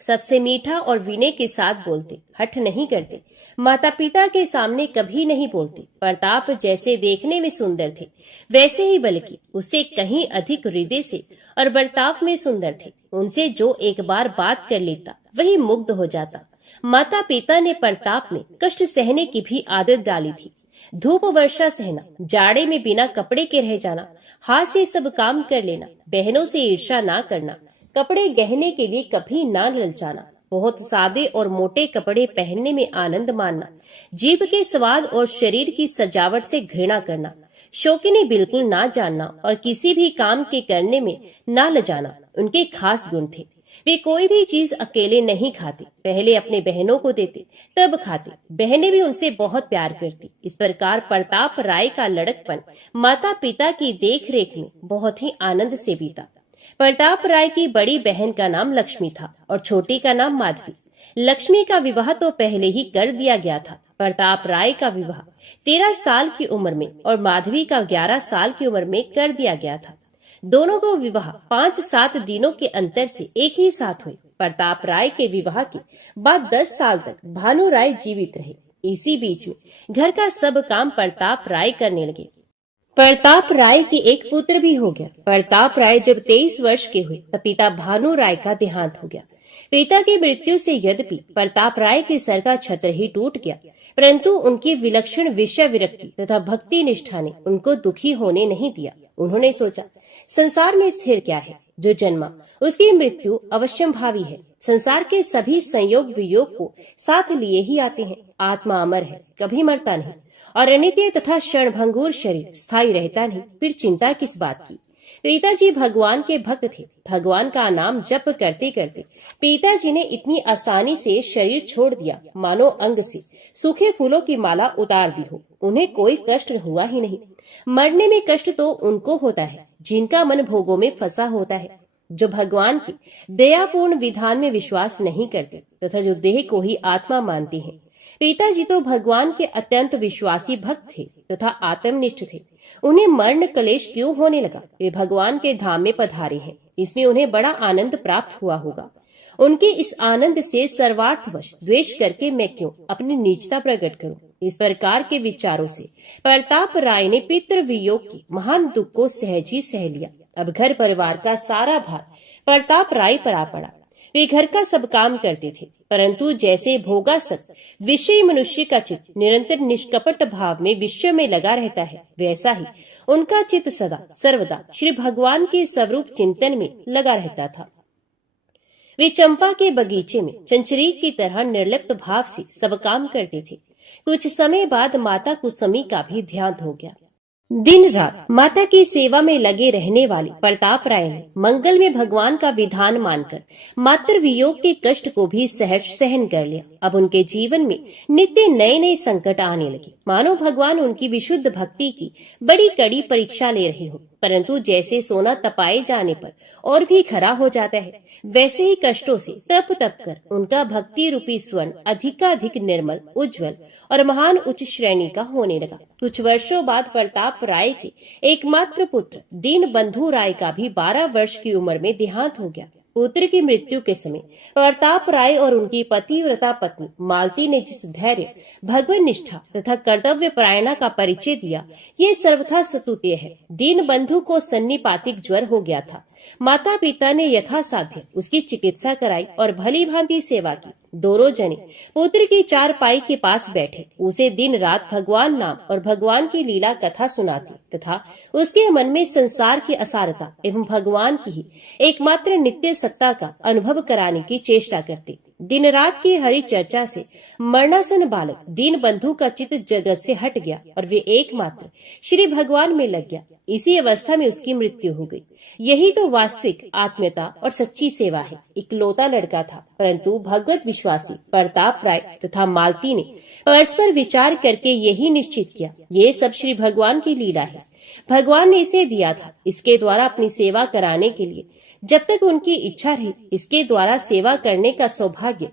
सबसे मीठा और विनय के साथ बोलते, हठ नहीं करते, माता पिता के सामने कभी नहीं बोलते। प्रताप जैसे देखने में सुंदर थे, वैसे ही बल्कि उससे कहीं अधिक हृदय से और बर्ताव में सुंदर थे। उनसे जो एक बार बात कर लेता वही मुग्ध हो जाता। माता पिता ने प्रताप में कष्ट सहने की भी आदत डाली थी। धूप वर्षा सहना, जाड़े में बिना कपड़े के रह जाना, हाथ से सब काम कर लेना, बहनों से ईर्ष्या ना करना, कपड़े गहने के लिए कभी ना ललचाना, बहुत सादे और मोटे कपड़े पहनने में आनंद मानना, जीभ के स्वाद और शरीर की सजावट से घृणा करना, शौकीनी बिल्कुल ना जानना और किसी भी काम के करने में ना लजाना उनके खास गुण थे। वे कोई भी चीज अकेले नहीं खाते, पहले अपने बहनों को देते तब खाते। बहनें भी उनसे बहुत प्यार करती। इस प्रकार प्रताप राय का लड़कपन माता पिता की देख रेख में बहुत ही आनंद से बीता। प्रताप राय की बड़ी बहन का नाम लक्ष्मी था और छोटी का नाम माधवी। लक्ष्मी का विवाह तो पहले ही कर दिया गया था। प्रताप राय का विवाह 13 साल की उम्र में और माधवी का 11 साल की उम्र में कर दिया गया था। दोनों को विवाह 5-7 दिनों के अंतर से एक ही साथ हुए। प्रताप राय के विवाह के बाद 10 साल तक भानु राय जीवित रहे। इसी बीच में घर का सब काम प्रताप राय करने लगे। प्रताप राय के एक पुत्र भी हो गया। प्रताप राय जब 23 वर्ष के हुए तब पिता भानु राय का देहांत हो गया। पिता की मृत्यु से यद्यपि प्रताप राय के सर का छत्र ही टूट गया, परंतु उनकी विलक्षण विषय विरक्ति तथा भक्ति निष्ठा ने उनको दुखी होने नहीं दिया। उन्होंने सोचा, संसार में स्थिर क्या है? जो जन्मा उसकी मृत्यु अवश्यंभावी है। संसार के सभी संयोग वियोग को साथ लिए ही आते हैं। आत्मा अमर है, कभी मरता नहीं, और अनित्य तथा क्षणभंगुर शरीर स्थायी रहता नहीं। फिर चिंता किस बात की? पिताजी भगवान के भक्त थे। भगवान का नाम जप करते करते पिताजी ने इतनी आसानी से शरीर छोड़ दिया मानो अंग से सूखे फूलों की माला उतार दी हो। उन्हें कोई कष्ट हुआ ही नहीं। मरने में कष्ट तो उनको होता है जिनका मन भोगों में फंसा होता है, जो भगवान के दयापूर्ण विधान में विश्वास नहीं करते तथा जो देह को ही आत्मा मानते हैं। पिताजी तो भगवान के अत्यंत विश्वासी भक्त थे तथा आत्मनिष्ठ थे। उन्हें मरण क्लेश क्यों होने लगा? वे भगवान के धाम में पधारे हैं, इसमें उन्हें बड़ा आनंद प्राप्त हुआ होगा। उनके इस आनंद से सर्वार्थवश द्वेष करके मैं क्यों अपनी नीचता प्रकट करूं? इस प्रकार के विचारों से प्रताप राय ने पितृ वियोग की महान दुख को सहज ही सह लिया। अब घर परिवार का सारा भार प्रताप राय पर आ पड़ा। वे घर का सब काम करते थे, परंतु जैसे भोगासक्त विषयी मनुष्य का चित्त निरंतर निष्कपट भाव में विश्व में लगा रहता है, वैसा ही उनका चित्त सदा सर्वदा श्री भगवान के स्वरूप चिंतन में लगा रहता था। वे चंपा के बगीचे में चंचरीक की तरह निर्लिप्त भाव से सब काम करते थे। कुछ समय बाद माता कुसुमी का भी ध्यान हो गया। दिन रात माता की सेवा में लगे रहने वाले प्रताप राय ने मंगल में भगवान का विधान मानकर मातृ वियोग के कष्ट को भी सहर्ष सहन कर लिया। अब उनके जीवन में नित्य नए नए संकट आने लगे, मानो भगवान उनकी विशुद्ध भक्ति की बड़ी कड़ी परीक्षा ले रहे हो। परंतु जैसे सोना तपाए जाने पर और भी खरा हो जाता है, वैसे ही कष्टों से तप तप कर उनका भक्ति रूपी स्वर्ण अधिकाधिक निर्मल, उज्जवल और महान उच्च श्रेणी का होने लगा। कुछ वर्षों बाद प्रताप राय के एकमात्र पुत्र दीनबंधु राय का भी 12 वर्ष की उम्र में देहांत हो गया। पुत्र की मृत्यु के समय प्रताप राय और उनकी पतिव्रता पत्नी मालती ने जिस धैर्य, भगवत निष्ठा तथा कर्तव्य परायणा का परिचय दिया, ये सर्वथा स्तुत्य है। दीनबंधु को सन्निपातिक ज्वर हो गया था। माता पिता ने यथासाध्य उसकी चिकित्सा कराई और भली भांति सेवा की। दोनों जने पुत्र की चारपाई के पास बैठे उसे दिन रात भगवान नाम और भगवान की लीला कथा सुनाते तथा उसके मन में संसार की असारता एवं भगवान की ही एकमात्र नित्य सत्ता का अनुभव कराने की चेष्टा करते। दिन रात की हरि चर्चा से मरणासन बालक दीनबंधु का चित्त जगत से हट गया और वे एकमात्र श्री भगवान में लग गया। इसी अवस्था में उसकी मृत्यु हो गई। यही तो वास्तविक आत्मीयता और सच्ची सेवा है। इकलौता लड़का था, परंतु भगवत विश्वासी प्रताप राय तथा मालती ने परस्पर विचार करके यही निश्चित किया, ये सब श्री भगवान की लीला है। भगवान ने इसे दिया था, इसके द्वारा अपनी सेवा कराने के लिए जब तक उनकी इच्छा रही, इसके द्वारा सेवा करने का सौभाग्य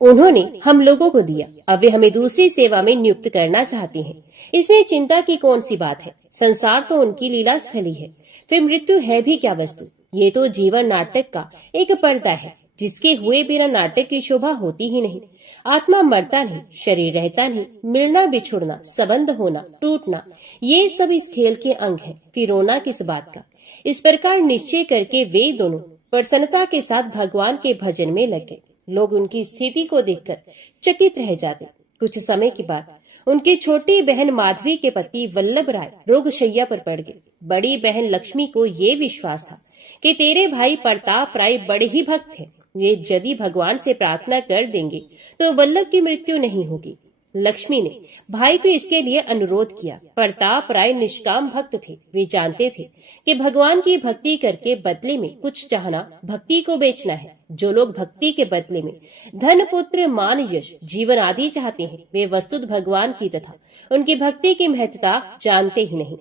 उन्होंने हम लोगों को दिया। अब वे हमें दूसरी सेवा में नियुक्त करना चाहती हैं। इसमें चिंता की कौन सी बात है? संसार तो उनकी लीला स्थली है, फिर मृत्यु है भी क्या वस्तु? ये तो जीवन नाटक का एक पर्दा है, जिसके हुए बिना नाटक की शोभा होती ही नहीं। आत्मा मरता नहीं, शरीर रहता नहीं, मिलना बिछुड़ना, संबंध होना, टूटना, ये सब इस खेल के अंग है। फिर रोना किस बात का? इस प्रकार निश्चय करके वे दोनों प्रसन्नता के साथ भगवान के भजन में लग गए। लोग उनकी स्थिति को देखकर चकित रह जाते। कुछ समय के बाद उनकी छोटी बहन माधवी के पति वल्लभ राय रोगशैया पर पड़ गए। बड़ी बहन लक्ष्मी को ये विश्वास था कि तेरे भाई प्रताप राय बड़े ही भक्त हैं, वे यदि भगवान से प्रार्थना कर देंगे तो वल्लभ की मृत्यु नहीं होगी। लक्ष्मी ने भाई को इसके लिए अनुरोध किया। प्रताप राय निष्काम भक्त थे। वे जानते थे कि भगवान की भक्ति करके बदले में कुछ चाहना भक्ति को बेचना है। जो लोग भक्ति के बदले में धन, पुत्र, मान, यश, जीवन आदि चाहते हैं, वे वस्तुतः भगवान की तथा उनकी भक्ति की महत्ता जानते ही नहीं।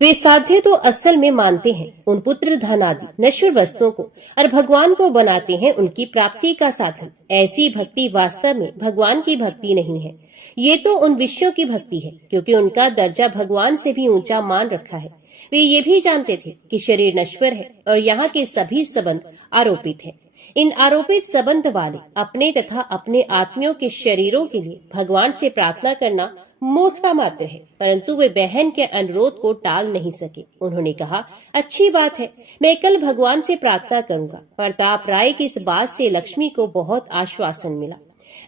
वे साध्य तो असल में मानते हैं उन पुत्र, धन आदि नश्वर वस्तुओं को और भगवान को बनाते हैं उनकी प्राप्ति का साधन। ऐसी भक्ति वास्तव में भगवान की भक्ति नहीं है, ये तो उन विषयों की भक्ति है, क्योंकि उनका दर्जा भगवान से भी ऊंचा मान रखा है। वे ये भी जानते थे कि शरीर नश्वर है और यहाँ के सभी संबंध आरोपित है। इन आरोपित संबंध वाले अपने तथा अपने आत्मियों के शरीरों के लिए भगवान से प्रार्थना करना मूर्खता मात्र है। परंतु वे बहन के अनुरोध को टाल नहीं सके। उन्होंने कहा, अच्छी बात है, मैं कल भगवान से प्रार्थना करूंगा। प्रताप राय की इस बात से लक्ष्मी को बहुत आश्वासन मिला।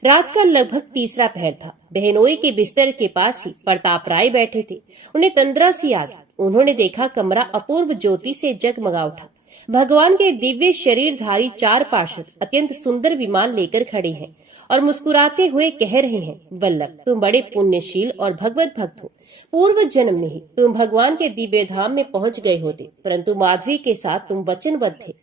रात का लगभग तीसरा पहर था। बहनोई के बिस्तर के पास ही प्रताप राय बैठे थे। उन्हें तंद्रा सी आ गई। उन्होंने देखा कमरा अपूर्व ज्योति से जगमगा उठा। भगवान के दिव्य शरीरधारी 4 पार्षद अत्यंत सुंदर विमान लेकर खड़े हैं और मुस्कुराते हुए कह रहे हैं, वल्लभ तुम बड़े पुण्यशील और भगवत भक्त हो। पूर्व जन्म में ही तुम भगवान के दिव्य धाम में पहुंच गए होते, परंतु माधवी के साथ तुम वचनबद्ध थे।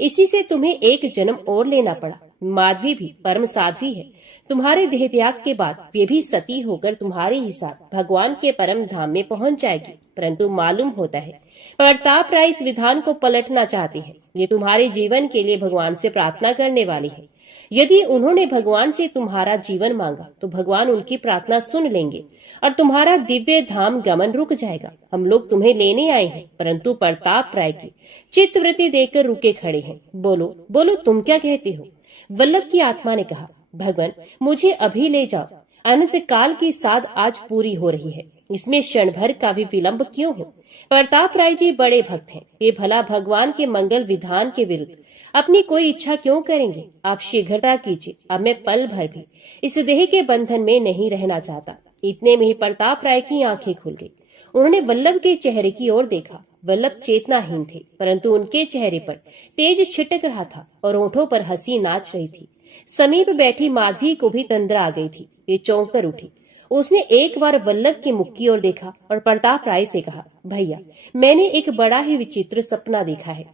इसी से तुम्हें एक जन्म और लेना पड़ा। माधवी भी परम साध्वी है। तुम्हारे देह त्याग के बाद वे भी सती होकर तुम्हारे ही साथ भगवान के परम धाम में पहुंच जाएगी। परंतु मालूम होता है प्रताप राय इस विधान को पलटना चाहते हैं। ये तुम्हारे जीवन के लिए भगवान से प्रार्थना करने वाले हैं। यदि उन्होंने भगवान से तुम्हारा जीवन मांगा तो भगवान उनकी प्रार्थना सुन लेंगे और तुम्हारा दिव्य धाम गमन रुक जाएगा। हम लोग तुम्हें लेने आए हैं, परंतु प्रताप राय की चित्तवृत्ति देखकर रुके खड़े हैं। बोलो बोलो, तुम क्या कहते हो? वल्लभ की आत्मा ने कहा, भगवान मुझे अभी ले जाओ। अनंत काल की साध आज पूरी हो रही है, इसमें क्षण भर का भी विलंब क्यों हो? प्रताप राय जी बड़े भक्त हैं, वे भला भगवान के मंगल विधान के विरुद्ध अपनी कोई इच्छा क्यों करेंगे? आप शीघ्रता कीजिए, अब मैं पल भर भी इस देह के बंधन में नहीं रहना चाहता। इतने में ही प्रताप राय की आंखें खुल गई। उन्होंने वल्लभ के चेहरे की ओर देखा। वल्लभ चेतनाहीन थे, परंतु उनके चेहरे पर तेज छिटक रहा था और होठों पर हंसी नाच रही थी। समीप बैठी माधवी को भी तंद्रा आ गई थी। वे चौंक कर उठी। उसने एक बार वल्लभ के मुख की ओर देखा और प्रताप राय से कहा, भैया मैंने एक बड़ा ही विचित्र सपना देखा है।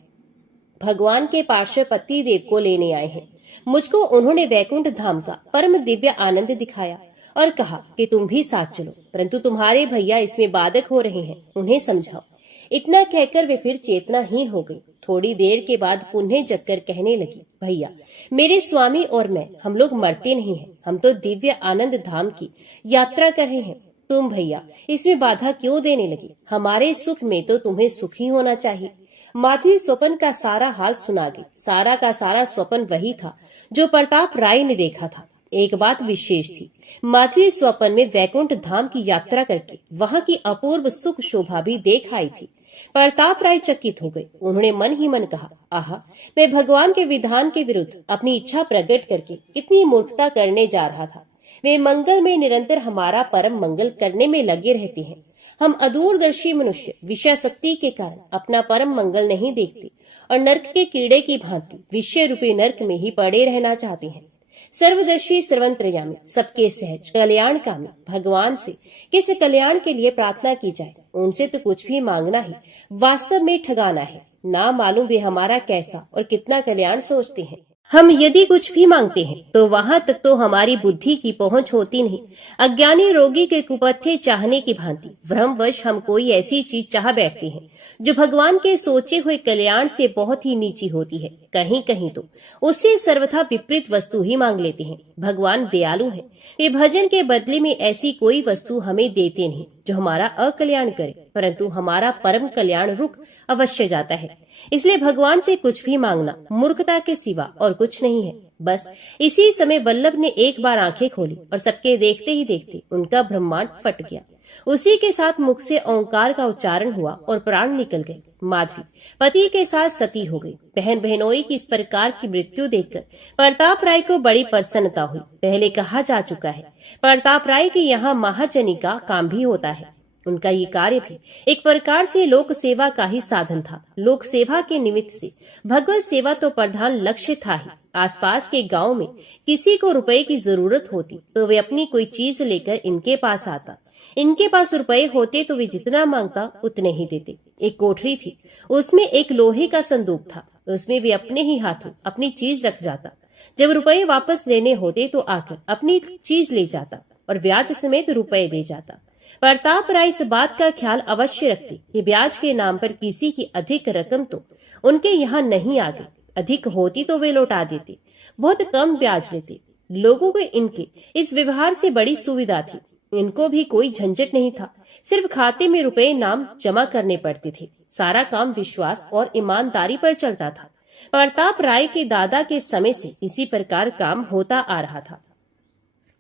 भगवान के पार्षद पति देव को लेने आए हैं। मुझको उन्होंने वैकुंठ धाम का परम दिव्य आनंद दिखाया और कहा कि तुम भी साथ चलो, परंतु तुम्हारे भैया इसमें बाधक हो रहे हैं, उन्हें समझाओ। इतना कहकर वे फिर चेतनाहीन हो गई। थोड़ी देर के बाद पुनः जगकर कहने लगी, भैया मेरे स्वामी और मैं, हम लोग मरते नहीं हैं, हम तो दिव्य आनंद धाम की यात्रा कर रहे हैं। तुम भैया इसमें बाधा क्यों देने लगी? हमारे सुख में तो तुम्हें सुखी होना चाहिए। माधवी स्वप्न का सारा हाल सुना गई। सारा का सारा स्वप्न वही था जो प्रताप राय ने देखा था। एक बात विशेष थी, माधवी स्वप्न में वैकुंठ धाम की यात्रा करके वहां की अपूर्व सुख शोभा भी देख आई थी। प्रताप राय चकित हो गए। उन्होंने मन ही मन कहा, आहा मैं भगवान के विधान के विरुद्ध अपनी इच्छा प्रकट करके कितनी मूर्खता करने जा रहा था। वे मंगल में निरंतर हमारा परम मंगल करने में लगे रहते हैं। हम अदूरदर्शी मनुष्य विषय शक्ति के कारण अपना परम मंगल नहीं देखते और नरक के कीड़े की भांति विषय रूपी नरक में ही पड़े रहना चाहते हैं। सर्वदर्शी सर्वंतर्यामी सबके सहज कल्याण कामी भगवान से किस कल्याण के लिए प्रार्थना की जाए? उनसे तो कुछ भी मांगना ही वास्तव में ठगाना है। ना मालूम वे हमारा कैसा और कितना कल्याण सोचते हैं। हम यदि कुछ भी मांगते हैं तो वहां तक तो हमारी बुद्धि की पहुंच होती नहीं। अज्ञानी रोगी के कुपथे चाहने की भांति भ्रमवश हम कोई ऐसी चीज चाह बैठते हैं जो भगवान के सोचे हुए कल्याण से बहुत ही नीची होती है। कहीं कहीं तो उससे सर्वथा विपरीत वस्तु ही मांग लेते हैं। भगवान दयालु है, वे भजन के बदले में ऐसी कोई वस्तु हमें देते नहीं जो हमारा अकल्याण करे, परंतु हमारा परम कल्याण रुक अवश्य जाता है। इसलिए भगवान से कुछ भी मांगना मूर्खता के सिवा और कुछ नहीं है। बस इसी समय वल्लभ ने एक बार आंखें खोली और सबके देखते ही देखते उनका ब्रह्मांड फट गया। उसी के साथ मुख से ओंकार का उच्चारण हुआ और प्राण निकल गए। माधवी पति के साथ सती हो गई। बहन बहनोई की इस प्रकार की मृत्यु देखकर प्रताप राय को बड़ी प्रसन्नता हुई। पहले कहा जा चुका है प्रताप राय के यहाँ महाजनी का काम भी होता है। उनका ये कार्य भी एक प्रकार से लोक सेवा का ही साधन था। लोक सेवा के निमित्त से भगवत सेवा तो प्रधान लक्ष्य था ही। आसपास के गांव में किसी को रुपए की जरूरत होती तो वे अपनी कोई चीज लेकर इनके पास आता। इनके पास रुपए होते तो वे जितना मांगता उतने ही देते। एक कोठरी थी, उसमें एक लोहे का संदूक था। उसमें वे अपने ही हाथों अपनी चीज रख जाता। जब रुपए वापस लेने होते तो आकर अपनी चीज ले जाता और ब्याज समेत रुपए दे जाता। प्रताप राय इस बात का ख्याल अवश्य रखते कि ब्याज के नाम पर किसी की अधिक रकम तो उनके यहाँ नहीं आ गई। अधिक होती तो वे लौटा देते, बहुत कम ब्याज लेते। लोगों को इनके इस व्यवहार से बड़ी सुविधा थी। इनको भी कोई झंझट नहीं था, सिर्फ खाते में रुपए नाम जमा करने पड़ते थे। सारा काम विश्वास और ईमानदारी पर चलता था। प्रताप राय के दादा के समय से इसी प्रकार काम होता आ रहा था।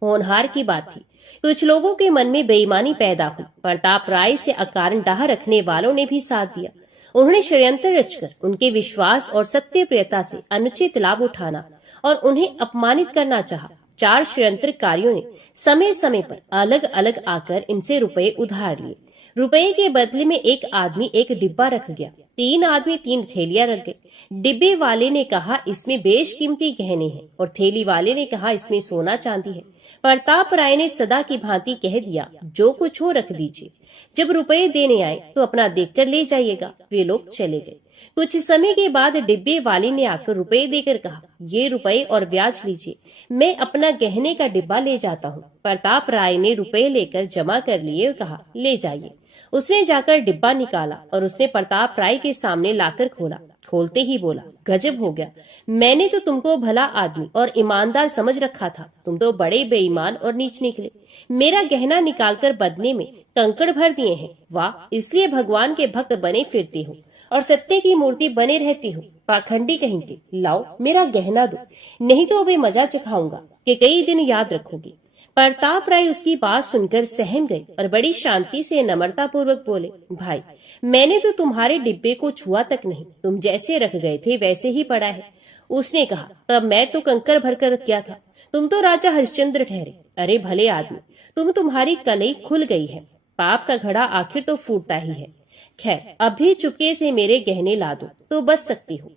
होनहार की बात थी, कुछ लोगों के मन में बेईमानी पैदा हुई। प्रताप राय से अकारण डाह रखने वालों ने भी साथ दिया। उन्होंने षड्यंत्र रचकर उनके विश्वास और सत्यप्रियता से अनुचित लाभ उठाना और उन्हें अपमानित करना चाहा। 4 षड्यंत्रकारियों ने समय समय पर अलग अलग आकर इनसे रुपए उधार लिए। रुपए के बदले में एक आदमी एक डिब्बा रख गया। 3 आदमी 3 थैलियां रख गए। डिब्बे वाले ने कहा इसमें बेशकीमती गहने हैं और थैली वाले ने कहा इसमें सोना चांदी है। प्रताप राय ने सदा की भांति कह दिया, जो कुछ हो रख दीजिए, जब रुपए देने आए तो अपना देखकर ले जाइएगा। वे लोग चले गए। कुछ समय के बाद डिब्बे वाले ने आकर रुपए देकर कहा, ये रुपए और ब्याज लीजिए, मैं अपना गहने का डिब्बा ले जाता हूँ। प्रताप राय ने रुपए लेकर जमा कर लिए और कहा, ले जाइए। उसने जाकर डिब्बा निकाला और उसने प्रताप राय के सामने लाकर खोला। खोलते ही बोला, गजब हो गया, मैंने तो तुमको भला आदमी और ईमानदार समझ रखा था, तुम तो बड़े बेईमान और नीच निकले। मेरा गहना निकालकर बदले में कंकड़ भर दिए हैं। वाह, इसलिए भगवान के भक्त बने फिरते हो और सत्य की मूर्ति बने रहती हो। पाखंडी कहीं के, लाओ मेरा गहना दो, नहीं तो वे मजा चखाऊंगा कि कई दिन याद रखोगी। प्रताप राय उसकी बात सुनकर सहम गए और बड़ी शांति से नम्रता पूर्वक बोले, भाई मैंने तो तुम्हारे डिब्बे को छुआ तक नहीं, तुम जैसे रख गए थे वैसे ही पड़ा है। उसने कहा, तब मैं तो कंकर भरकर रख गया था, तुम तो राजा हरिश्चंद्र ठहरे। अरे भले आदमी, तुम्हारी कलई खुल गई है, पाप का घड़ा आखिर तो फूटता ही है। खैर, अभी चुपके से मेरे गहने ला दो तो बच सकती हो।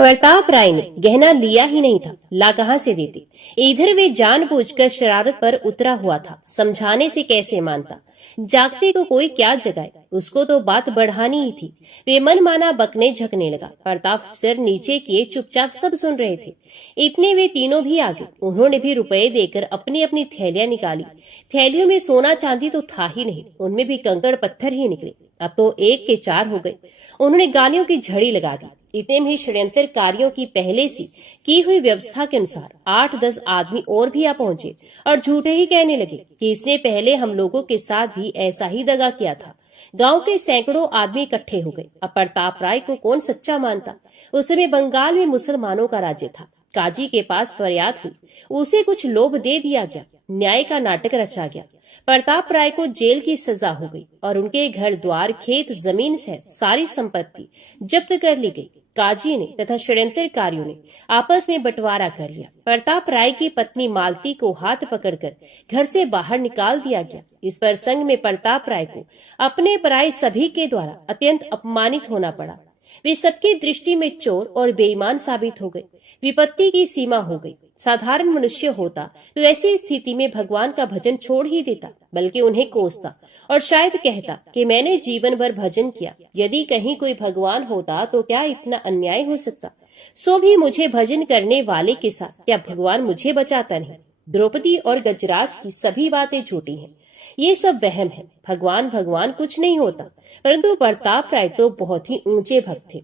प्रताप राय ने गहना लिया ही नहीं था, ला कहां से देते। इधर वे जानबूझकर शरारत पर उतरा हुआ था, समझाने से कैसे मानता। जागते को कोई क्या जगाए, उसको तो बात बढ़ानी ही थी। वे मनमाना बकने झकने लगा। प्रताप सिर नीचे किए चुपचाप सब सुन रहे थे। इतने वे तीनों भी आ गए। उन्होंने भी रुपए देकर अपनी अपनी थैलियां निकाली। थैलियों में सोना चांदी तो था ही नहीं, उनमें भी कंकड़ पत्थर ही निकले। अब तो 1 के 4 हो गए। उन्होंने गालियों की झड़ी लगा दी। इतने में षड्यंत्रकारियों की पहले से की हुई व्यवस्था के अनुसार 8-10 आदमी और भी आ पहुंचे और झूठे ही कहने लगे कि इसने पहले हम लोगों के साथ भी ऐसा ही दगा किया था। गांव के सैकड़ों आदमी इकट्ठे हो गए। अब प्रताप राय को कौन सच्चा मानता। उस समय बंगाल में मुसलमानों का राज्य था। काजी के पास फरियाद हुई, उसे कुछ लोभ दे दिया गया, न्याय का नाटक रचा गया। प्रताप राय को जेल की सजा हो गई और उनके घर द्वार, खेत, जमीन से सारी संपत्ति जब्त कर ली गई। काजी ने तथा षड्यंत्रकारियों ने आपस में बंटवारा कर लिया। प्रताप राय की पत्नी मालती को हाथ पकड़कर घर से बाहर निकाल दिया गया। इस प्रसंग में प्रताप राय को अपने पराये सभी के द्वारा अत्यंत अपमानित होना पड़ा। वे सबकी दृष्टि में चोर और बेईमान साबित हो गए। विपत्ति की सीमा हो गई। साधारण मनुष्य होता तो ऐसी स्थिति में भगवान का भजन छोड़ ही देता, बल्कि उन्हें कोसता और शायद कहता कि मैंने जीवन भर भजन किया, यदि कहीं कोई भगवान होता तो क्या इतना अन्याय हो सकता। सो भी मुझे भजन करने वाले के साथ क्या भगवान मुझे बचाता नहीं। द्रौपदी और गजराज की सभी बातें झूठी हैं। ये सब वहम है। भगवान कुछ नहीं होता। परंतु प्रताप राय तो बहुत ही ऊंचे भक्त थे।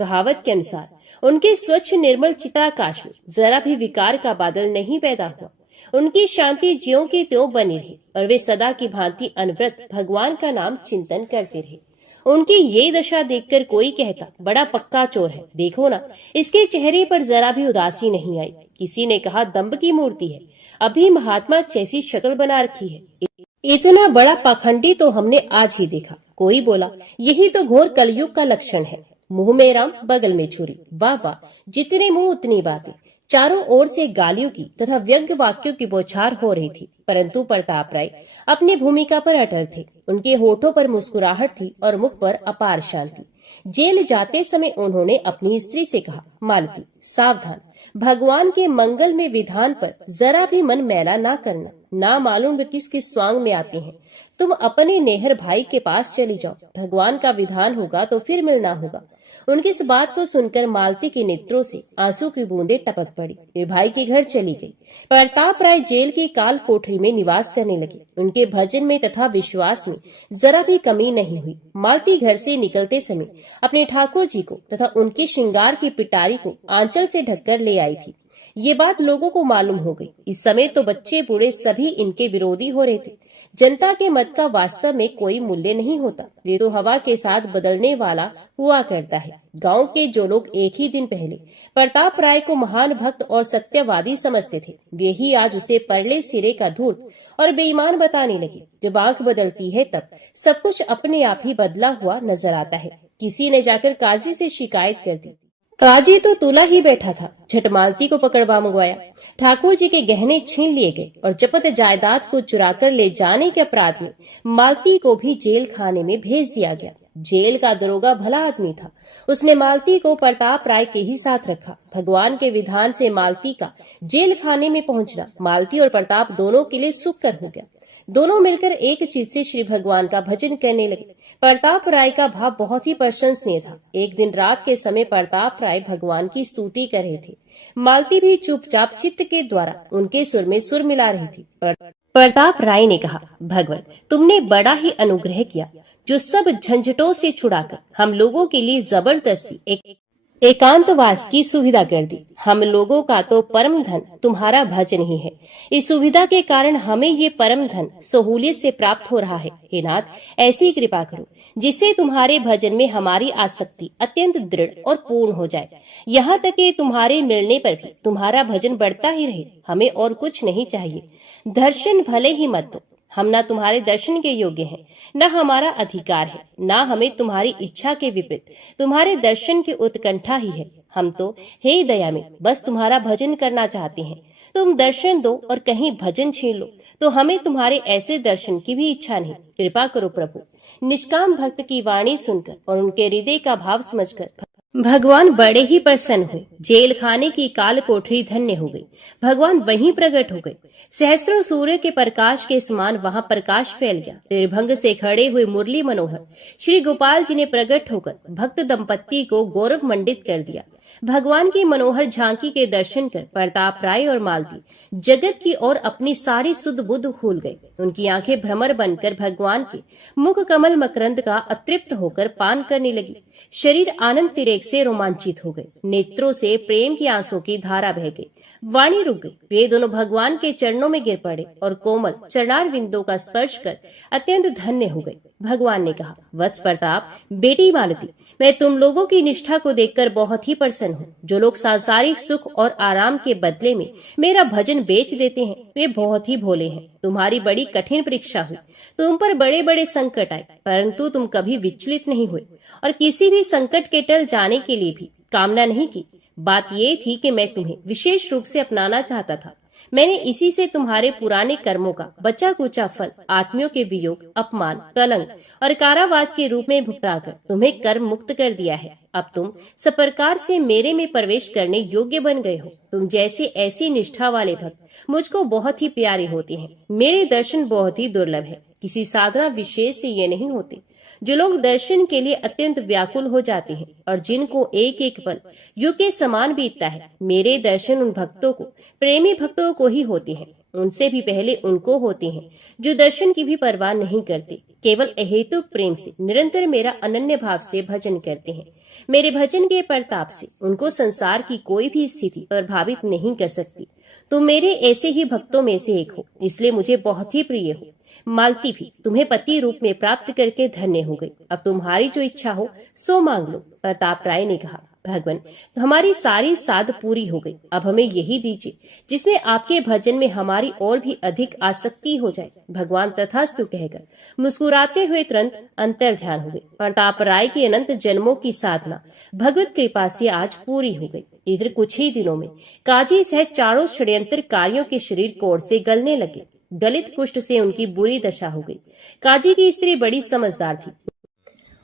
कहावत के अनुसार उनके स्वच्छ निर्मल चिताकाश में जरा भी विकार का बादल नहीं पैदा हुआ। उनकी शांति ज्यों की त्यों बनी रही और वे सदा की भांति अनवरत भगवान का नाम चिंतन करते रहे। उनकी ये दशा देखकर कोई कहता, बड़ा पक्का चोर है, देखो ना, इसके चेहरे पर जरा भी उदासी नहीं आई। किसी ने कहा, दंभ की मूर्ति है, अभी महात्मा जैसी शक्ल बना रखी है। इतना बड़ा पाखंडी तो हमने आज ही देखा। कोई बोला, यही तो घोर कलयुग का लक्षण है। मुंह में राम, बगल में छुरी। वाह वाह, जितने मुंह उतनी बातें। चारों ओर से गालियों की तथा व्यंग्य वाक्यों की बौछार हो रही थी, परंतु प्रताप राय अपनी भूमिका पर अटल थे। उनके होठों पर मुस्कुराहट थी और मुख पर अपार शांति। जेल जाते समय उन्होंने अपनी स्त्री से कहा, मालती सावधान, भगवान के मंगल में विधान पर जरा भी मन मैला ना करना। ना मालूम वे किस किस स्वांग में आते हैं। तुम अपने नेहर भाई के पास चली जाओ, भगवान का विधान होगा तो फिर मिलना होगा। उनकी इस बात को सुनकर मालती के नेत्रों से आंसू की बूंदें टपक पड़ी। वे भाई के घर चली गई। प्रताप राय जेल की काल कोठरी में निवास करने लगे। उनके भजन में तथा विश्वास में जरा भी कमी नहीं हुई। मालती घर से निकलते समय अपने ठाकुर जी को तथा उनके श्रृंगार की पिटारी को आंचल से ढककर ले आई थी। ये बात लोगों को मालूम हो गई। इस समय तो बच्चे बूढ़े सभी इनके विरोधी हो रहे थे। जनता के मत का वास्तव में कोई मूल्य नहीं होता, ये तो हवा के साथ बदलने वाला हुआ करता है। गांव के जो लोग एक ही दिन पहले प्रताप राय को महान भक्त और सत्यवादी समझते थे, वे ही आज उसे परले सिरे का धूर्त और बेईमान बताने लगे। जब आंख बदलती है तब सब कुछ अपने आप ही बदला हुआ नजर आता है। किसी ने जाकर काजी से शिकायत कर दी। काजी तो तुला ही बैठा था, झट मालती को पकड़वा मंगवाया। ठाकुर जी के गहने छीन लिए गए और जपत जायदाद को चुराकर ले जाने के अपराध में मालती को भी जेल खाने में भेज दिया गया। जेल का दरोगा भला आदमी था, उसने मालती को प्रताप राय के ही साथ रखा। भगवान के विधान से मालती का जेल खाने में पहुंचना मालती और प्रताप दोनों के लिए सुखकर हो गया। दोनों मिलकर एक चित्त से श्री भगवान का भजन करने लगे। प्रताप राय का भाव बहुत ही प्रशंसनीय था। एक दिन रात के समय प्रताप राय भगवान की स्तुति कर रहे थे। मालती भी चुपचाप चित्त के द्वारा उनके सुर में सुर मिला रही थी। प्रताप राय ने कहा, भगवान तुमने बड़ा ही अनुग्रह किया, जो सब झंझटों से छुड़ाकर हम लोगों के लिए जबरदस्ती एक एकांतवास की सुविधा कर दी। हम लोगों का तो परम धन तुम्हारा भजन ही है। इस सुविधा के कारण हमें ये परम धन सहूलियत से प्राप्त हो रहा है। हे नाथ, ऐसी कृपा करो जिससे तुम्हारे भजन में हमारी आसक्ति अत्यंत दृढ़ और पूर्ण हो जाए, यहाँ तक कि तुम्हारे मिलने पर भी तुम्हारा भजन बढ़ता ही रहे। हमें और कुछ नहीं चाहिए। दर्शन भले ही मत दो, हम ना तुम्हारे दर्शन के योग्य हैं, न हमारा अधिकार है, न हमें तुम्हारी इच्छा के विपरीत तुम्हारे दर्शन की उत्कंठा ही है। हम तो हे दया में बस तुम्हारा भजन करना चाहते हैं। तुम दर्शन दो और कहीं भजन छीन लो तो हमें तुम्हारे ऐसे दर्शन की भी इच्छा नहीं। कृपा करो प्रभु। निष्काम भक्त की वाणी सुनकर और उनके हृदय का भाव समझकर भगवान बड़े ही प्रसन्न हुए। जेल खाने की काल कोठरी धन्य हो गई। भगवान वहीं प्रकट हो गए। सहस्त्रों सूर्य के प्रकाश के समान वहां प्रकाश फैल गया। निर्भंग से खड़े हुए मुरली मनोहर श्री गोपाल जी ने प्रकट होकर भक्त दंपत्ति को गौरव मंडित कर दिया। भगवान की मनोहर झांकी के दर्शन कर प्रताप राय और मालती जगत की ओर अपनी सारी सुध बुध भूल गए। उनकी आंखें भ्रमर बनकर भगवान के मुख कमल मकरंद का अतृप्त होकर पान करने लगी। शरीर आनंद तिरेक से रोमांचित हो गए। नेत्रों से प्रेम की आंसू की धारा बह गई। वाणी रुक गई। वे दोनों भगवान के चरणों में गिर पड़े और कोमल चरणार विंदों का स्पर्श कर अत्यंत धन्य हो गए। भगवान ने कहा, वत्स प्रताप, बेटी मालती, मैं तुम लोगों की निष्ठा को देखकर बहुत ही प्रसन्न हूँ। जो लोग सांसारिक सुख और आराम के बदले में मेरा भजन बेच देते हैं वे बहुत ही भोले हैं। तुम्हारी बड़ी कठिन परीक्षा हुई, तुम पर बड़े बड़े संकट आए, परंतु तुम कभी विचलित नहीं हुए और किसी भी संकट के टल जाने के लिए भी कामना नहीं की। बात ये थी कि मैं तुम्हें विशेष रूप से अपनाना चाहता था। मैंने इसी से तुम्हारे पुराने कर्मों का बचा कुचा फल आत्मियों के वियोग, अपमान, कलंक और कारावास के रूप में भुगताकर तुम्हें कर्म मुक्त कर दिया है। अब तुम सब प्रकार से मेरे में प्रवेश करने योग्य बन गए हो। तुम जैसे ऐसी निष्ठा वाले भक्त मुझको बहुत ही प्यारे होते हैं। मेरे दर्शन बहुत ही दुर्लभ है। किसी साधना विशेष से ये नहीं होते। जो लोग दर्शन के लिए अत्यंत व्याकुल हो जाते हैं और जिनको एक एक पल युग के समान बीतता है, मेरे दर्शन उन भक्तों को, प्रेमी भक्तों को ही होते हैं। उनसे भी पहले उनको होते हैं जो दर्शन की भी परवाह नहीं करते, केवल अहेतुक प्रेम से निरंतर मेरा अनन्य भाव से भजन करते हैं। मेरे भजन के प्रताप से उनको संसार की कोई भी स्थिति प्रभावित नहीं कर सकती। तुम मेरे ऐसे ही भक्तों में से एक हो, इसलिए मुझे बहुत ही प्रिय हो। मालती भी तुम्हें पति रूप में प्राप्त करके धन्य हो गई। अब तुम्हारी जो इच्छा हो सो मांग लो। प्रताप राय ने कहा, भगवान हमारी सारी साध पूरी हो गई। अब हमें यही दीजिए जिसमें आपके भजन में हमारी और भी अधिक आसक्ति हो जाए। भगवान तथास्तु कहकर मुस्कुराते हुए तुरंत अंतर ध्यान हो गए। प्रताप राय की अनंत जन्मों की साधना भगवत कृपा से आज पूरी हो गई। इधर कुछ ही दिनों में काजी सहित चारों षड्यंत्रकारियों के शरीर कोढ़ से गलने लगे। गलित कुष्ठ से उनकी बुरी दशा हो गई। काजी की स्त्री बड़ी समझदार थी।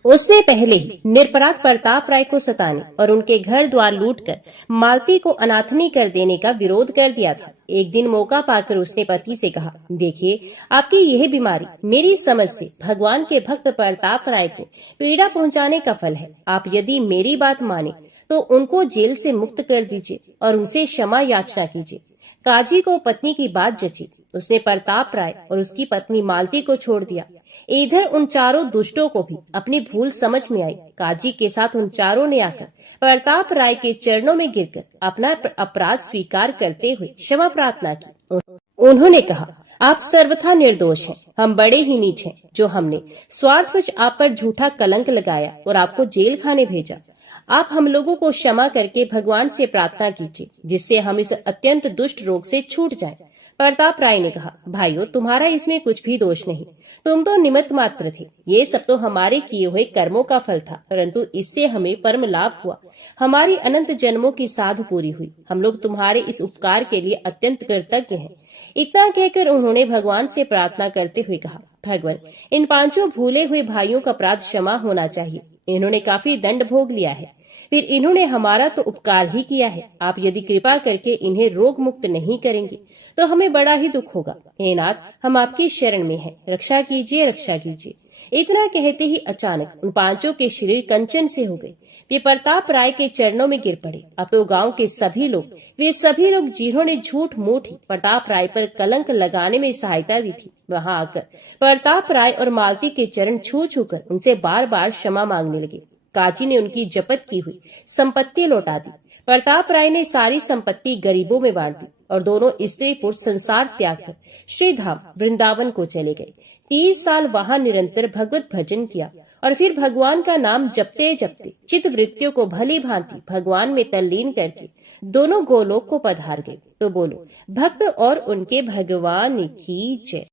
उसने पहले ही निरपराध प्रताप राय को सताने और उनके घर द्वार लूटकर मालती को अनाथनी कर देने का विरोध कर दिया था। एक दिन मौका पाकर उसने पति से कहा, देखिए आपकी यह बीमारी मेरी समझ से भगवान के भक्त प्रताप राय को पीड़ा पहुंचाने का फल है। आप यदि मेरी बात माने तो उनको जेल से मुक्त कर दीजिए और उनसे क्षमा याचना कीजिए। काजी को पत्नी की बात जची। उसने प्रताप राय और उसकी पत्नी मालती को छोड़ दिया। इधर उन चारों दुष्टों को भी अपनी भूल समझ में आई। काजी के साथ उन चारों ने आकर प्रताप राय के चरणों में गिरकर अपना अपराध स्वीकार करते हुए क्षमा प्रार्थना की। उन्होंने कहा, आप सर्वथा निर्दोष हैं। हम बड़े ही नीच हैं जो हमने स्वार्थवश आप पर झूठा कलंक लगाया और आपको जेल खाने भेजा। आप हम लोगों को क्षमा करके भगवान से प्रार्थना कीजिए जिससे हम इस अत्यंत दुष्ट रोग से छूट जाएं। प्रताप राय ने कहा, भाइयों, तुम्हारा इसमें कुछ भी दोष नहीं। तुम तो निमित्त मात्र थे। ये सब तो हमारे किए हुए कर्मों का फल था, परंतु इससे हमें परम लाभ हुआ। हमारी अनंत जन्मों की साध पूरी हुई। हम लोग तुम्हारे इस उपकार के लिए अत्यंत कृतज्ञ हैं। इतना कहकर उन्होंने भगवान से प्रार्थना करते हुए कहा, भगवान, इन पांचों भूले हुए भाइयों का अपराध क्षमा होना चाहिए। इन्होंने काफी दंड भोग लिया है, फिर इन्होंने हमारा तो उपकार ही किया है। आप यदि कृपा करके इन्हें रोग मुक्त नहीं करेंगे तो हमें बड़ा ही दुख होगा। हे नाथ, हम आपकी शरण में हैं, रक्षा कीजिए, रक्षा कीजिए। इतना कहते ही अचानक उन पांचों के शरीर कंचन से हो गए। वे प्रताप राय के चरणों में गिर पड़े। अब तो गांव के सभी लोग, वे सभी लोग जिन्होंने झूठ मूठ ही प्रताप राय पर कलंक लगाने में सहायता दी थी, वहां आकर प्रताप राय और मालती के चरण छू छू कर उनसे बार बार क्षमा मांगने लगे। काजी ने उनकी जब्त की हुई संपत्ति लौटा दी। प्रताप राय ने सारी संपत्ति गरीबों में बांट दी और दोनों स्त्री पुरुष संसार त्याग कर श्री धाम वृंदावन को चले गए। 30 साल वहां निरंतर भगवत भजन किया और फिर भगवान का नाम जपते जपते चित्त वृत्तियों को भली भांति भगवान में तल्लीन करके दोनों गोलोक को पधार गए। तो बोलो, भक्त और उनके भगवान की जय।